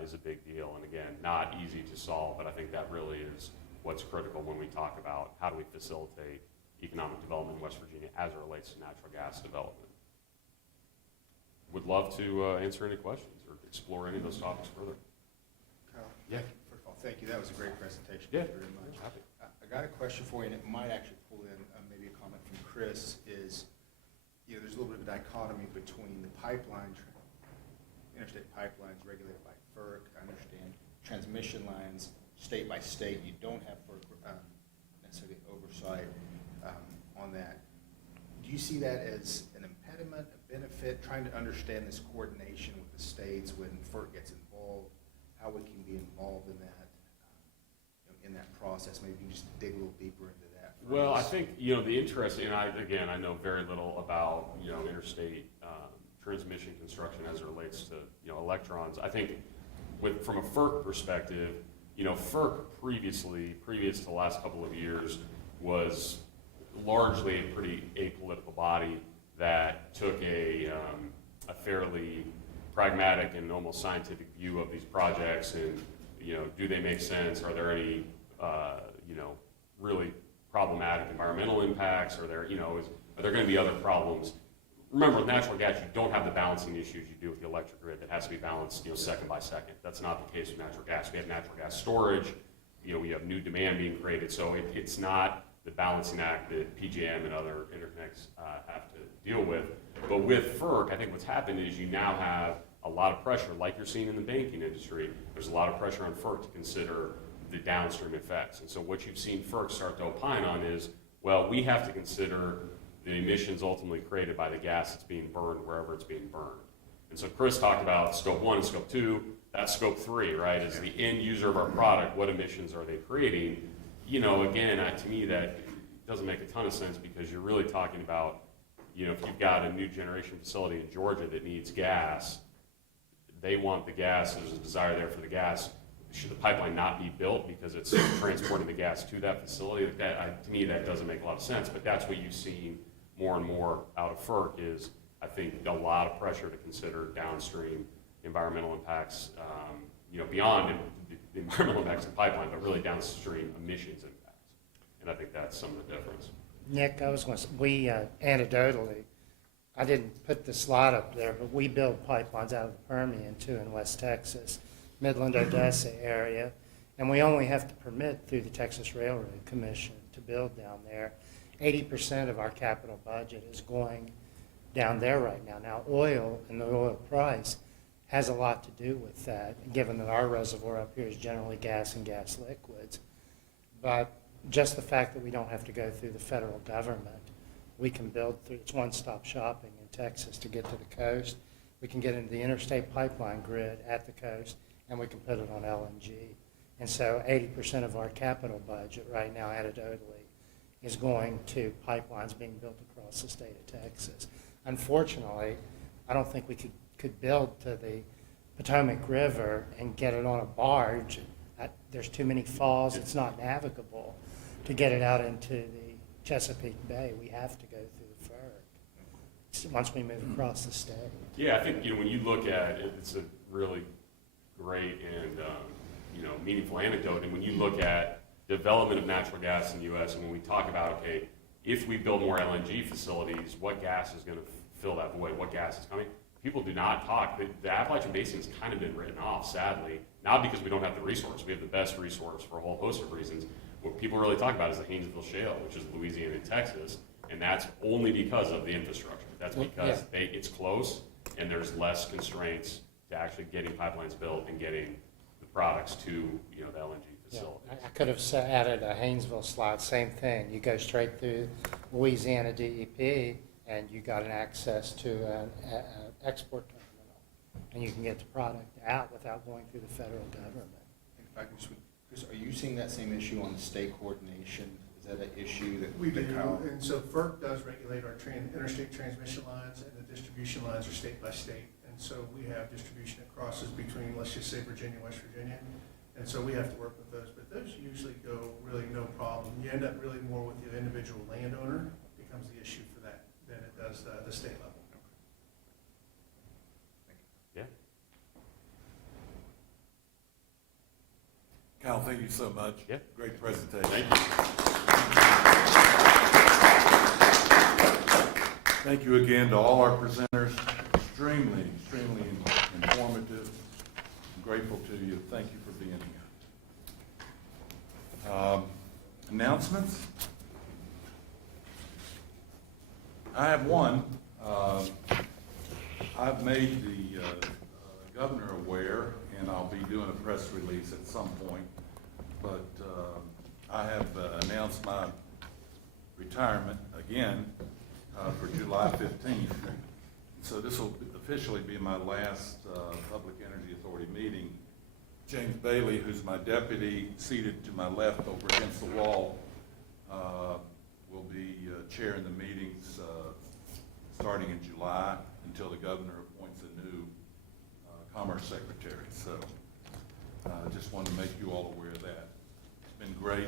is a big deal, and again, not easy to solve, but I think that really is what's critical when we talk about how do we facilitate economic development in West Virginia as it relates to natural gas development. Would love to answer any questions or explore any of those topics further. Kyle? Yeah. First of all, thank you. That was a great presentation. Yeah. Thank you very much. Happy. I got a question for you, and it might actually pull in maybe a comment from Chris, is there's a little bit of a dichotomy between the interstate pipelines regulated by FERC. I understand transmission lines, state by state, you don't have FERC necessarily oversight on that. do you see that as an impediment, a benefit, trying to understand this coordination with the states when FERC gets involved, how we can be involved in that, in that process? Maybe you can just dig a little deeper into that. for Well, I us. think, the interest, and I know very little about, interstate transmission construction as it relates to, electrons. I think from a FERC perspective, FERC previous to the last couple of years, was largely a pretty apolitical body that took a fairly pragmatic and almost scientific view of these projects and, do they make sense? Are there any, really problematic environmental impacts? Are there going to be other problems? Remember, with natural gas, you don't have the balancing issues you do with the electric grid that has to be balanced, second by second. That's not the case with natural gas. We have natural gas storage. We have new demand being created, so it's not the balancing act that PJM and other interconnects have to deal with. But with FERC, I think what's happened is you now have a lot of pressure, like you're seeing in the banking industry. There's a lot of pressure on FERC to consider the downstream effects. And so what you've seen FERC start to opine on is, well, we have to consider the emissions ultimately created by the gas that's being burned wherever it's being burned. And so Chris talked about scope 1 and scope 2. That's scope 3, right? As the end user of our product, what emissions are they creating? Again, to me, that doesn't make a ton of sense because you're really talking about, if you've got a new generation facility in Georgia that needs gas, they want the gas, there's a desire there for the gas. Should the pipeline not be built because it's transporting the gas to that facility? To me, that doesn't make a lot of sense, but that's what you've seen more and more out of FERC is, I think, a lot of pressure to consider downstream environmental impacts, beyond the environmental impacts of the pipeline, but really downstream emissions impacts. And I think that's some of the difference. Nick, I was going to say, we anecdotally, I didn't put the slide up there, but we build pipelines out of the Permian too in West Texas, Midland, Odessa area, and we only have to permit through the Texas Railroad Commission to build down there. 80% of our capital budget is going down there right now. Now, oil and the oil price has a lot to do with that, given that our reservoir up here is generally gas and gas liquids. But just the fact that we don't have to go through the federal government, we can build through, it's one-stop shopping in Texas to get to the coast. We can get into the interstate pipeline grid at the coast, and we can put it on LNG. And so 80% of our capital budget right now, anecdotally, is going to pipelines being built across the state of Texas. Unfortunately, I don't think we could build to the Potomac River and get it on a barge. There's too many falls, it's not navigable. To get it out into the Chesapeake Bay, we have to go through the FERC once we move across the state. Yeah, I think, when you look at it, it's a really great and, meaningful anecdote. And when you look at development of natural gas in the U.S., and when we talk about, okay, if we build more LNG facilities, what gas is going to fill that void? What gas is coming? People do not talk. The Appalachian Basin has kind of been written off, sadly, not because we don't have the resource. We have the best resource for a whole host of reasons. What people really talk about is the Haynesville Shale, which is Louisiana and Texas, and that's only because of the infrastructure. That's because it's close, and there's less constraints to actually getting pipelines built and getting the products to the LNG facilities. Yeah, I could have added a Haynesville slide, same thing. You go straight through Louisiana DEP, and you got an access to an export terminal, and you can get the product out without going through the federal government. If I can just, Chris, are you seeing that same issue on the state coordination? Is that an issue that We do, that Kyle- and so FERC does regulate our interstate transmission lines, and the distribution lines are state by state. And so we have distribution that crosses between, let's just say, Virginia, West Virginia. And so we have to work with those, but those usually go really no problem. You end up really more with the individual landowner becomes the issue for that than it does the state level. Yeah. Kyle, thank you so much. Yeah. Great presentation. Thank you. Thank you again to all our presenters. Extremely informative. I'm grateful to you. Thank you for being here. Announcements? I have one. I've made the governor aware, and I'll be doing a press release at some point, but I have announced my retirement again. for July 15th. So this will officially be my last Public Energy Authority meeting. James Bailey, who's my deputy, seated to my left over against the wall, will be chairing the meetings starting in July until the governor appoints a new Commerce Secretary. So I just wanted to make you all aware of that. It's been great.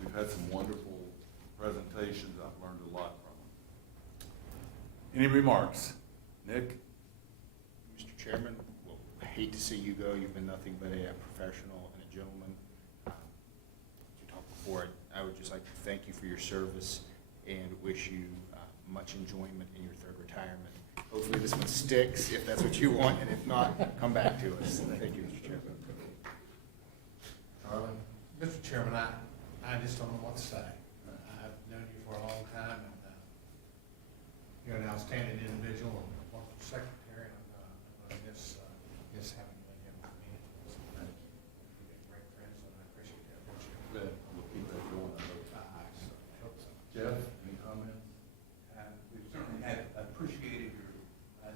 We've had some wonderful presentations. I've learned a lot from them. Any remarks? Nick? Mr. Chairman, well, I hate to see you go. You've been nothing but a professional and a gentleman. As you talked before, I would just like to thank you for your service and wish you much enjoyment in your third retirement. Hopefully this one sticks, if that's what you want, and if not, come back to us. Thank you, Mr. Chairman. Charlie? Mr. Chairman, I just don't know what to say. I've known you for a long time, and you're an outstanding individual, and wonderful secretary, and I miss having you in with me. We've been great friends, and I appreciate that. Good. We'll keep that going. I hope so. Jeff, any comments? We certainly have appreciated your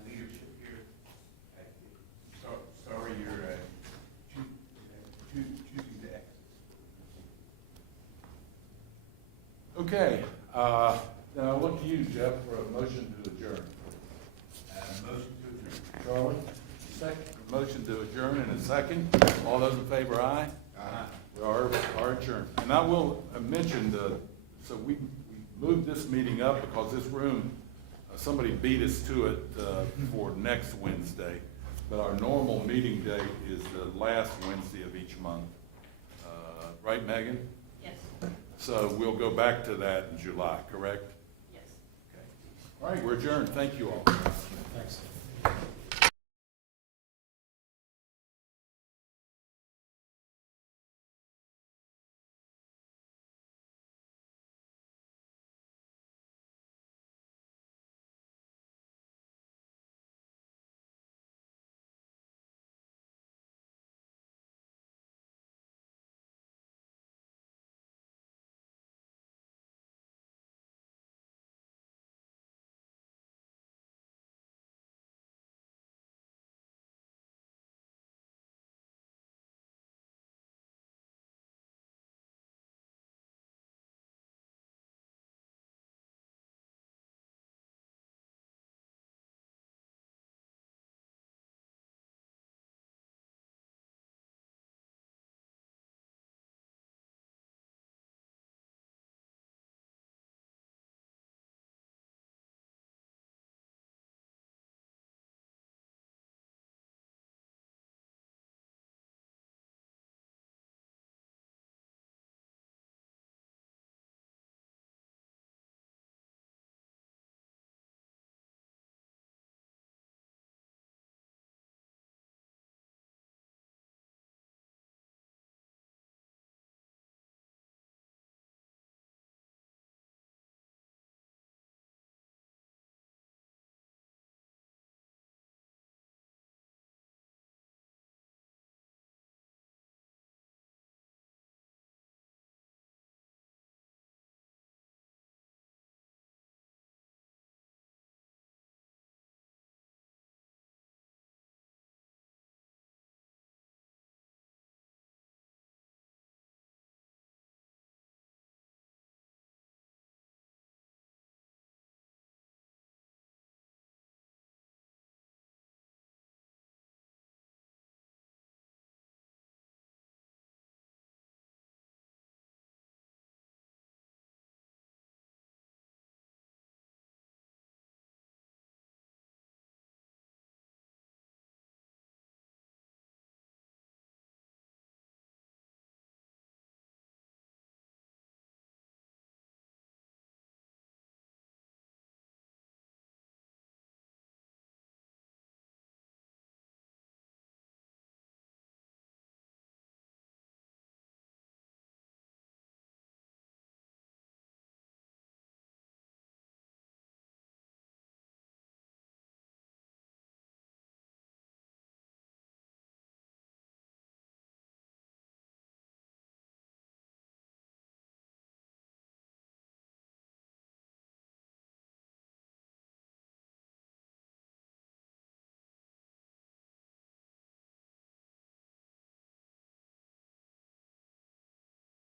leadership here. Sorry you're choosing to exit. Okay, now I look to you, Jeff, for a motion to adjourn. Motion to adjourn. Charlie? Second. Motion to adjourn in a second. All those in favor, aye? Aye. We are adjourned. And I will mention, so we moved this meeting up because this room, somebody beat us to it for next Wednesday. But our normal meeting date is the last Wednesday of each month. Right, Megan? Yes, So we'll go back to that in July, correct? yes. Okay. All right, we're adjourned. Thank you all. Thanks.